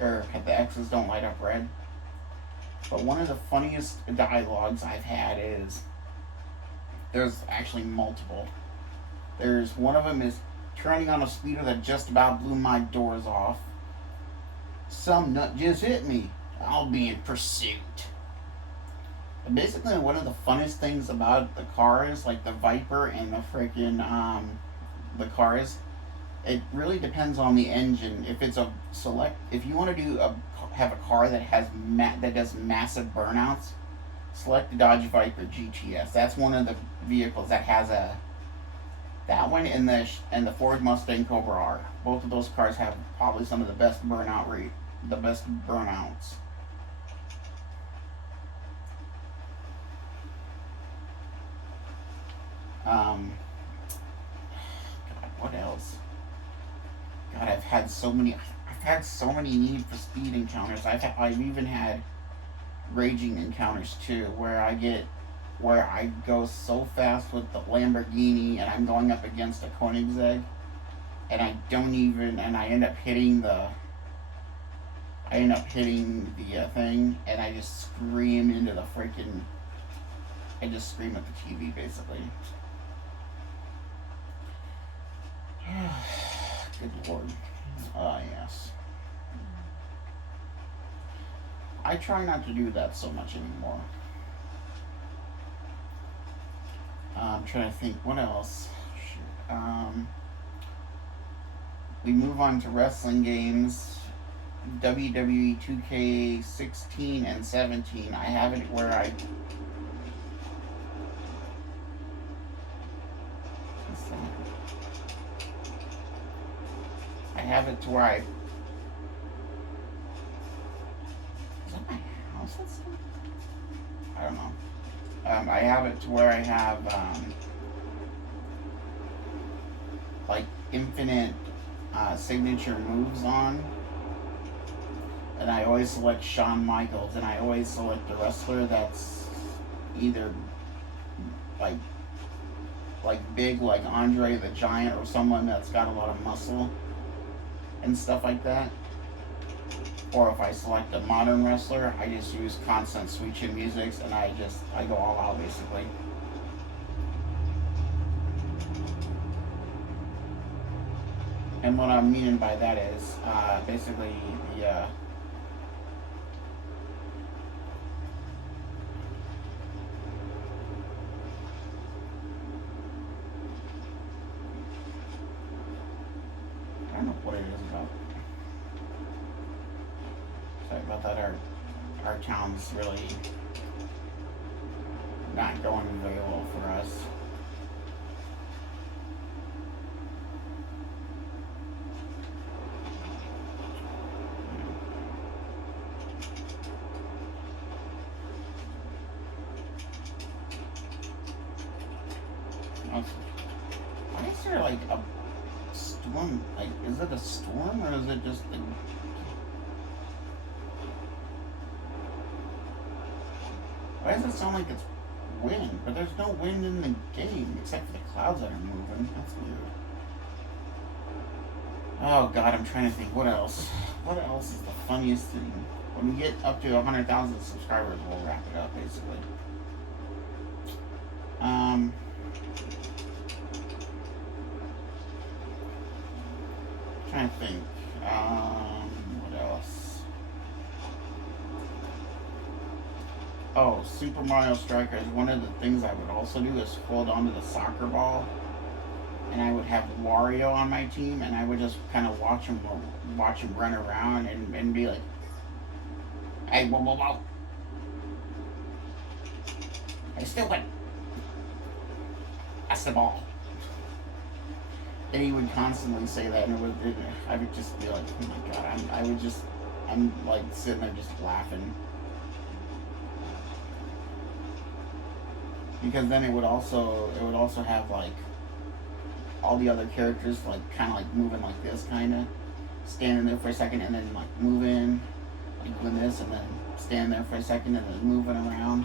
or the X's don't light up red. But one of the funniest dialogues I've had is, there's actually multiple. There's one of them is turning on a speeder that just about blew my doors off. Some nut just hit me. I'll be in pursuit. And basically, one of the funnest things about the cars, like the Viper and the freaking the cars, it really depends on the engine. If it's if you want to have a car that does massive burnouts, select the Dodge Viper GTS. That's one of the vehicles that has that one and the Ford Mustang Cobra R. Both of those cars have probably some of the best burnouts. God, what else? God, I've had so many Need for Speed encounters. I've even had raging encounters too, where I go so fast with the Lamborghini, and I'm going up against a Koenigsegg, and I end up hitting the thing, and I just scream into the freaking. I just scream at the TV, basically. Good Lord. Yes. I try not to do that so much anymore. I'm trying to think, what else? We move on to wrestling games. WWE 2K16 and 17. I have it where I have it to where is that my house? I don't know. I have it to where I have like infinite signature moves on, and I always select Shawn Michaels, and I always select a wrestler that's either like big, like Andre the Giant, or someone that's got a lot of muscle and stuff like that. Or if I select a modern wrestler, I just use constant sweet chin musics, and I go all out, basically. And what I'm meaning by that is basically the I don't know what it is about. Sorry about that. Our town's really not going very well for us. Why is there like a storm? Like, is it a storm, or is it just the... Why does it sound like it's wind? But there's no wind in the game, except for the clouds that are moving. That's weird. Oh God, I'm trying to think. What else? What else is the funniest thing? When we get up to 100,000 subscribers, we'll wrap it up, basically. Trying to think. What else? Oh, Super Mario Strikers. One of the things I would also do is hold onto the soccer ball, and I would have Wario on my team, and I would just kind of watch him run around and be like, "Hey, whoa, whoa, whoa! Hey, stupid! basketball. And he would constantly say that, and I would just be like, oh my god, I'm like sitting there just laughing. Because then it would also have like all the other characters like kind of like moving like this, kind of standing there for a second and then like moving, like doing this, and then standing there for a second and then moving around.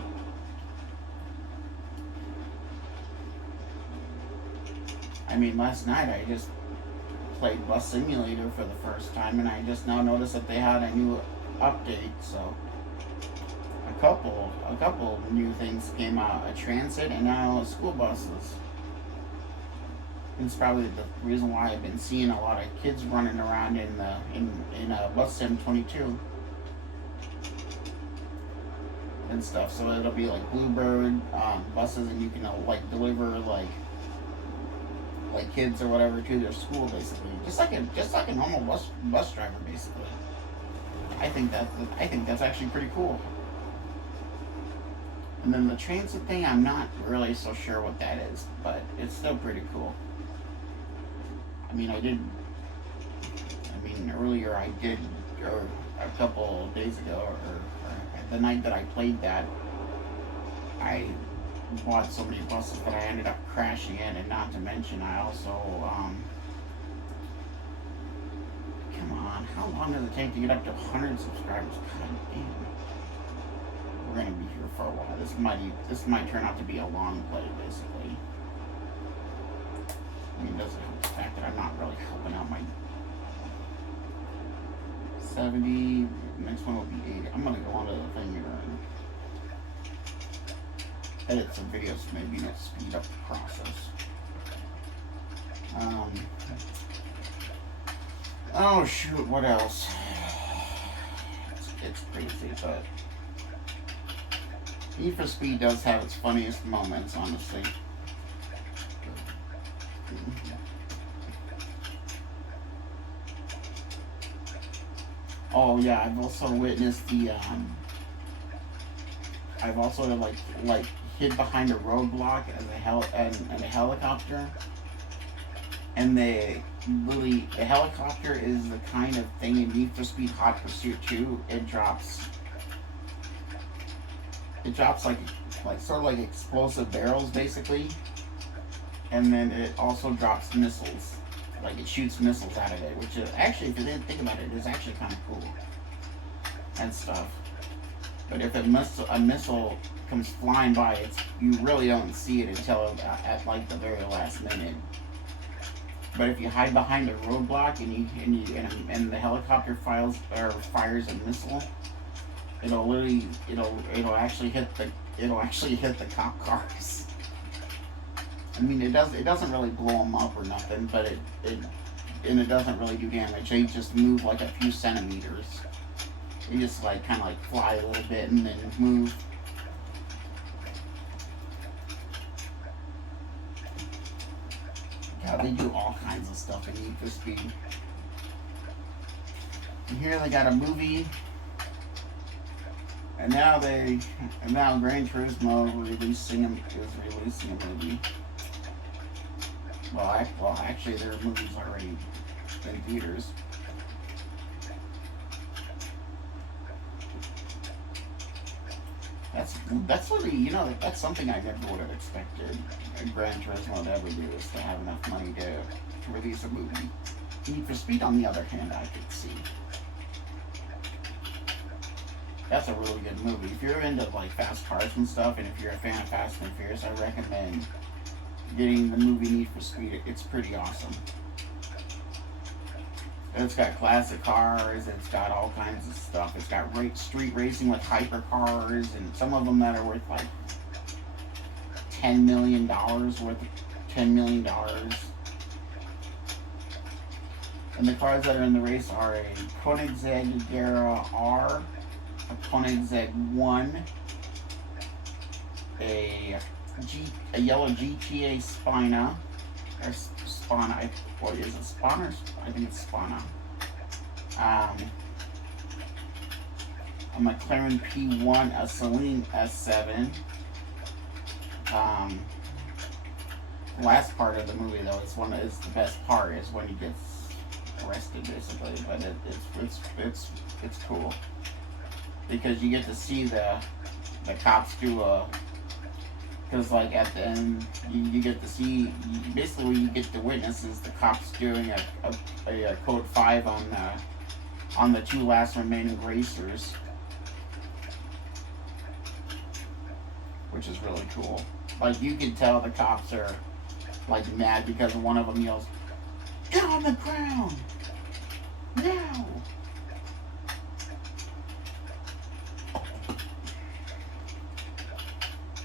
I mean, last night I just played Bus Simulator for the first time, and I just now noticed that they had a new update. So a couple new things came out: a transit and now school buses. And it's probably the reason why I've been seeing a lot of kids running around in Bus Sim 22 and stuff. So it'll be like Bluebird buses, and you can like deliver like kids or whatever to their school, basically, just like a normal bus driver, basically. I think that's actually pretty cool. And then the transit thing, I'm not really so sure what that is, but it's still pretty cool. I mean, earlier I did, or a couple of days ago, or the night that I played that, I bought so many buses that I ended up crashing in, and not to mention I also, come on, how long does it take to get up to 100 subscribers? God damn. We're gonna be here for a while. This might turn out to be a long play, basically. I mean, it doesn't help the fact that I'm not really helping out my 70, next one will be 80. I'm gonna go on to the thing here and edit some videos, maybe not speed up the process. Oh shoot, what else? It's crazy, but Need for Speed does have its funniest moments, honestly. Oh yeah, I've also witnessed the I've also like hid behind a roadblock as a helicopter, and the helicopter is the kind of thing in Need for Speed Hot Pursuit 2. It drops like sort of like explosive barrels, basically, and then it also drops missiles. Like, it shoots missiles out of it, which is actually, if you didn't think about it, is actually kind of cool and stuff. But if a missile comes flying by, you really don't see it until at like the very last minute. But if you hide behind a roadblock and the helicopter fires a missile, it'll actually hit the cop cars. I mean, it doesn't really blow them up or nothing, but it doesn't really do damage. They just move like a few centimeters. They just like kind of like fly a little bit and then move. God, they do all kinds of stuff in Need for Speed. And here they got a movie, and now Gran Turismo is releasing a movie. Well, actually, their movie's already in theaters. That's literally, that's something I never would have expected Gran Turismo to ever do, is to have enough money to release a movie. Need for Speed, on the other hand, I could see. That's a really good movie. If you're into like fast cars and stuff, and if you're a fan of Fast and Furious, I recommend getting the movie Need for Speed. It's pretty awesome. It's got classic cars, it's got all kinds of stuff. It's got street racing with hypercars, and some of them that are worth like $10 million, And the cars that are in the race are a Koenigsegg Agera R, a Koenigsegg 1, a yellow GTA Spina, or Spana, what is it, Spana? I think it's Spana. A McLaren P1, a Celine S7, last part of the movie though is the best part, is when he gets arrested basically. But it's cool because you get to see the cops do a, because like at the end you get to see, basically what you get to witness is the cops doing a code 5 on the 2 last remaining racers, which is really cool. Like you can tell the cops are like mad because one of them yells, "Get on the ground now!"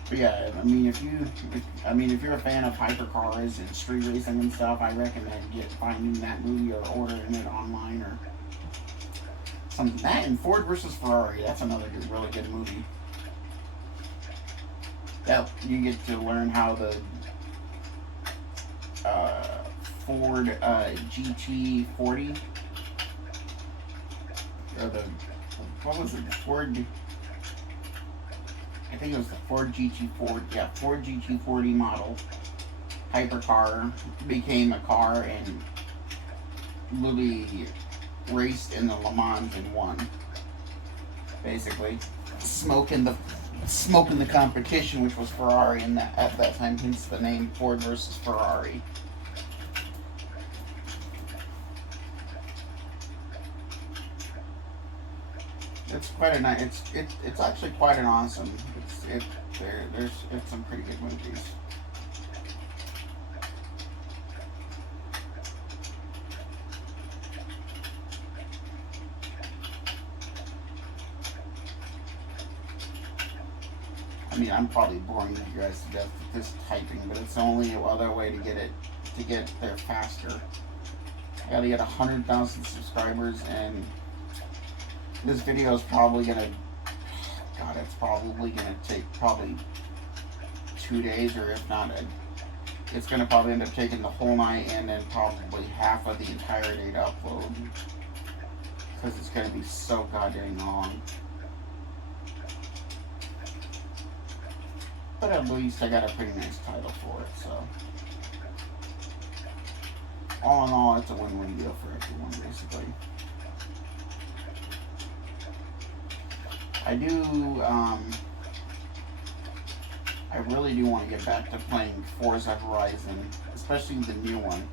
But yeah, I mean, if you're a fan of hypercars and street racing and stuff, I recommend finding that movie or ordering it online or something. That and Ford versus Ferrari, that's another really good movie. Yep, you get to learn how the Ford GT40 or what was it? I think it was the Ford GT40. Yeah, Ford GT40 model hypercar became a car and literally raced in the Le Mans and won. Basically, smoking the competition, which was Ferrari, and at that time, hence the name Ford versus Ferrari. It's quite a nice. It's actually quite an awesome. There's some pretty good movies. I mean, I'm probably boring you guys to death with this typing, but it's the only other way to get there faster. I gotta get 100,000 subscribers, and this video is probably gonna, God, it's probably gonna take probably 2 days, or if not, it's gonna probably end up taking the whole night and then probably half of the entire day to upload, because it's gonna be so goddamn long. But at least I got a pretty nice title for it, so all in all, it's a win-win deal for everyone, basically. I really do want to get back to playing Forza Horizon, especially the new one.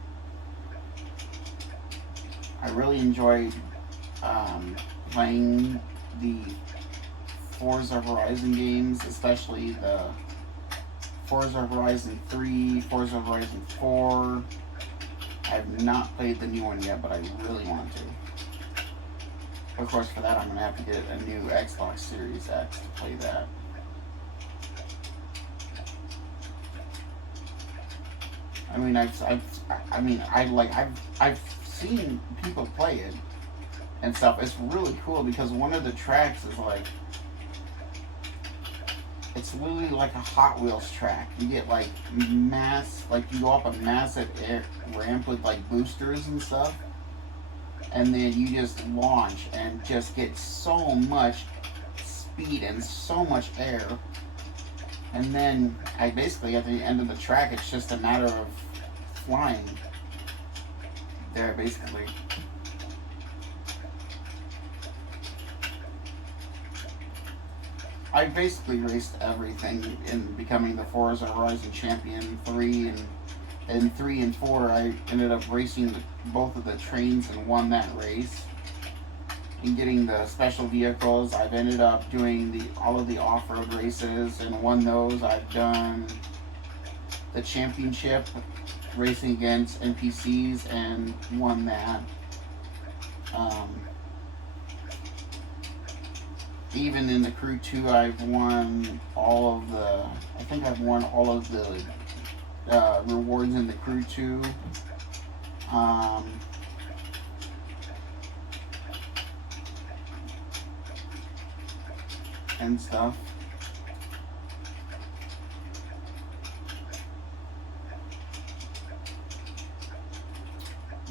I really enjoyed playing the Forza Horizon games, especially the Forza Horizon 3, Forza Horizon 4. I have not played the new one yet, but I really want to. Of course, for that, I'm going to have to get a new Xbox Series X to play that. I mean, I've seen people play it and stuff. It's really cool because one of the tracks is like, it's literally like a Hot Wheels track. You get like you go up a massive ramp with like boosters and stuff, and then you just launch and just get so much speed and so much air. And then basically at the end of the track, it's just a matter of flying there, basically. I basically raced everything in becoming the Forza Horizon Champion 3 and 3 and 4. I ended up racing both of the trains and won that race. And getting the special vehicles, I've ended up doing all of the off-road races and won those. I've done the championship racing against NPCs and won that. Even in the Crew 2, I've won all of the, I think I've won all of the rewards in the Crew 2. And stuff.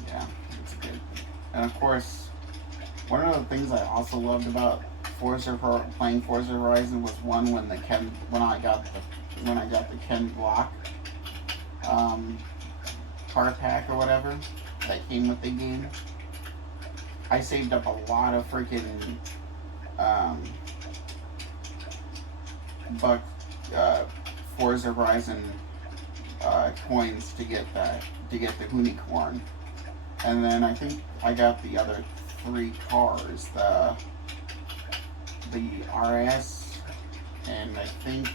Yeah, it's good. And of course, one of the things I also loved about playing Forza Horizon was when I got the Ken block. car pack or whatever that came with the game. I saved up a lot of freaking buck Forza Horizon coins to get the unicorn, and then I think I got the other 3 cars, the RS, and I think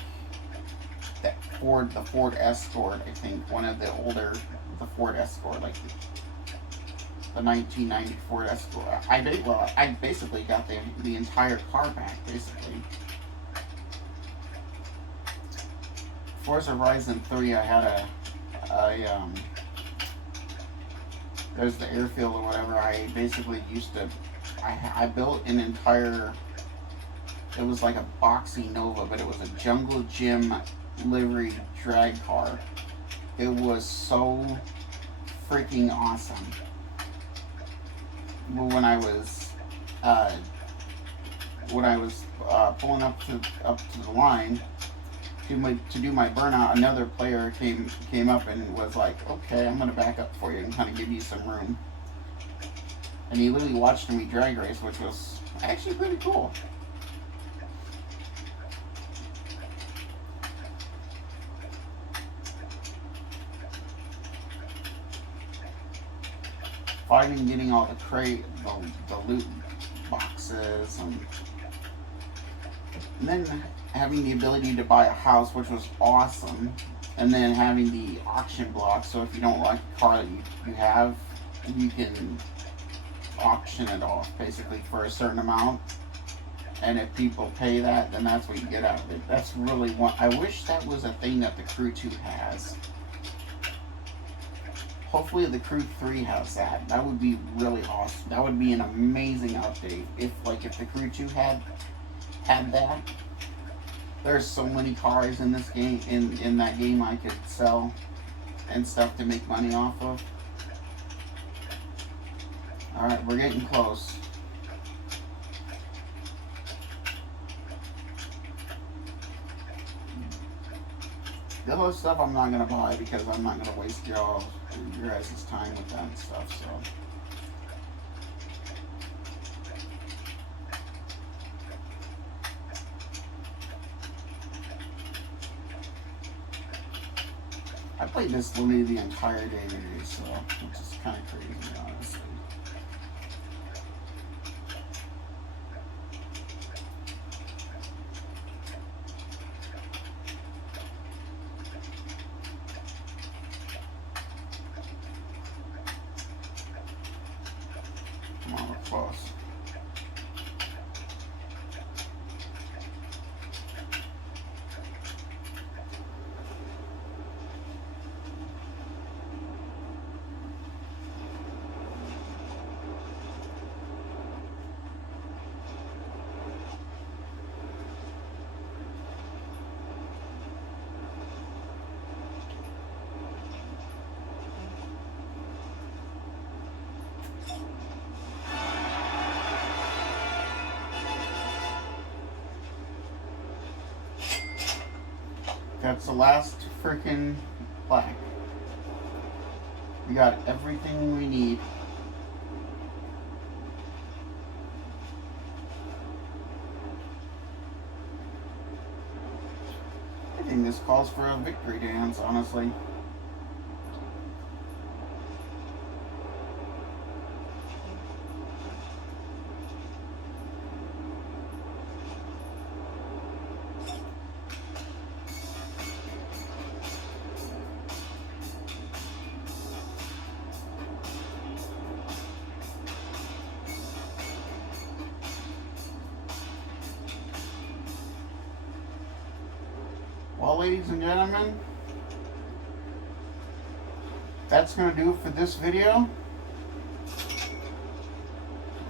the Ford Escort. I think one of the Ford Escort, like the 1990 Ford Escort. I basically got the entire car pack, basically. Forza Horizon 3, I had there's the airfield or whatever. I basically I built an entire, it was like a boxy Nova, but it was a Jungle Gym livery drag car. It was so freaking awesome. When I was pulling up to the line to do my burnout, another player came up and was like, "Okay, I'm gonna back up for you and kind of give you some room." And he literally watched me drag race, which was actually pretty cool. Fighting, getting all the loot boxes, and then having the ability to buy a house, which was awesome, and then having the auction block, so if you don't like a car that you have, you can auction it off basically for a certain amount, and if people pay that, then that's what you get out of it. That's really one. I wish that was a thing that the Crew 2 has. Hopefully the Crew 3 has that. That would be really awesome. That would be an amazing update if the Crew 2 had that. There's so many cars in this game, in that game, I could sell and stuff to make money off of. Alright, we're getting close. The other stuff I'm not going to buy because I'm not going to waste your guys' time with that and stuff, so. I played this literally the entire day today, so which is kind of crazy, honestly. Come on, we're close. That's the last freaking plaque. We got everything we need. I think this calls for a victory dance, honestly. Well, ladies and gentlemen, that's going to do it for this video.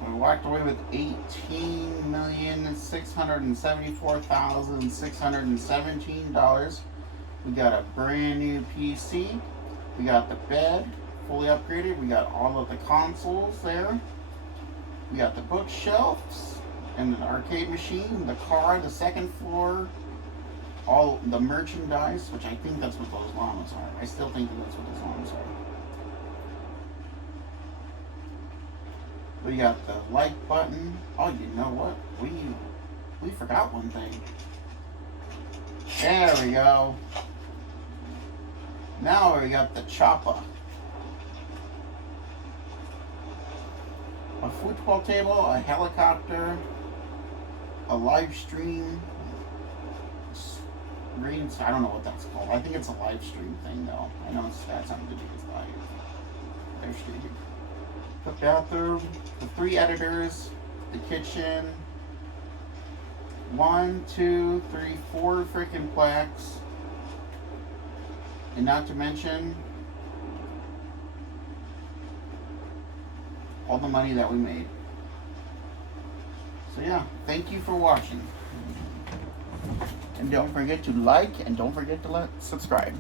We walked away with $18,674,617. We got a brand new PC. We got the bed fully upgraded. We got all of the consoles there. We got the bookshelves and an arcade machine, the car, the second floor all the merchandise, which I think that's what those llamas are. I still think that's what those llamas are. We got the like button. Oh, you know what? We forgot one thing. There we go. Now we got the chopper. A football table, a helicopter, a live stream. I don't know what that's called. I think it's a live stream thing though. I know it's got something to do with live streaming. The bathroom, the 3 editors, the kitchen. 1, 2, 3, 4 freaking plaques. And not to mention all the money that we made. So yeah, thank you for watching. And don't forget to like and don't forget to subscribe.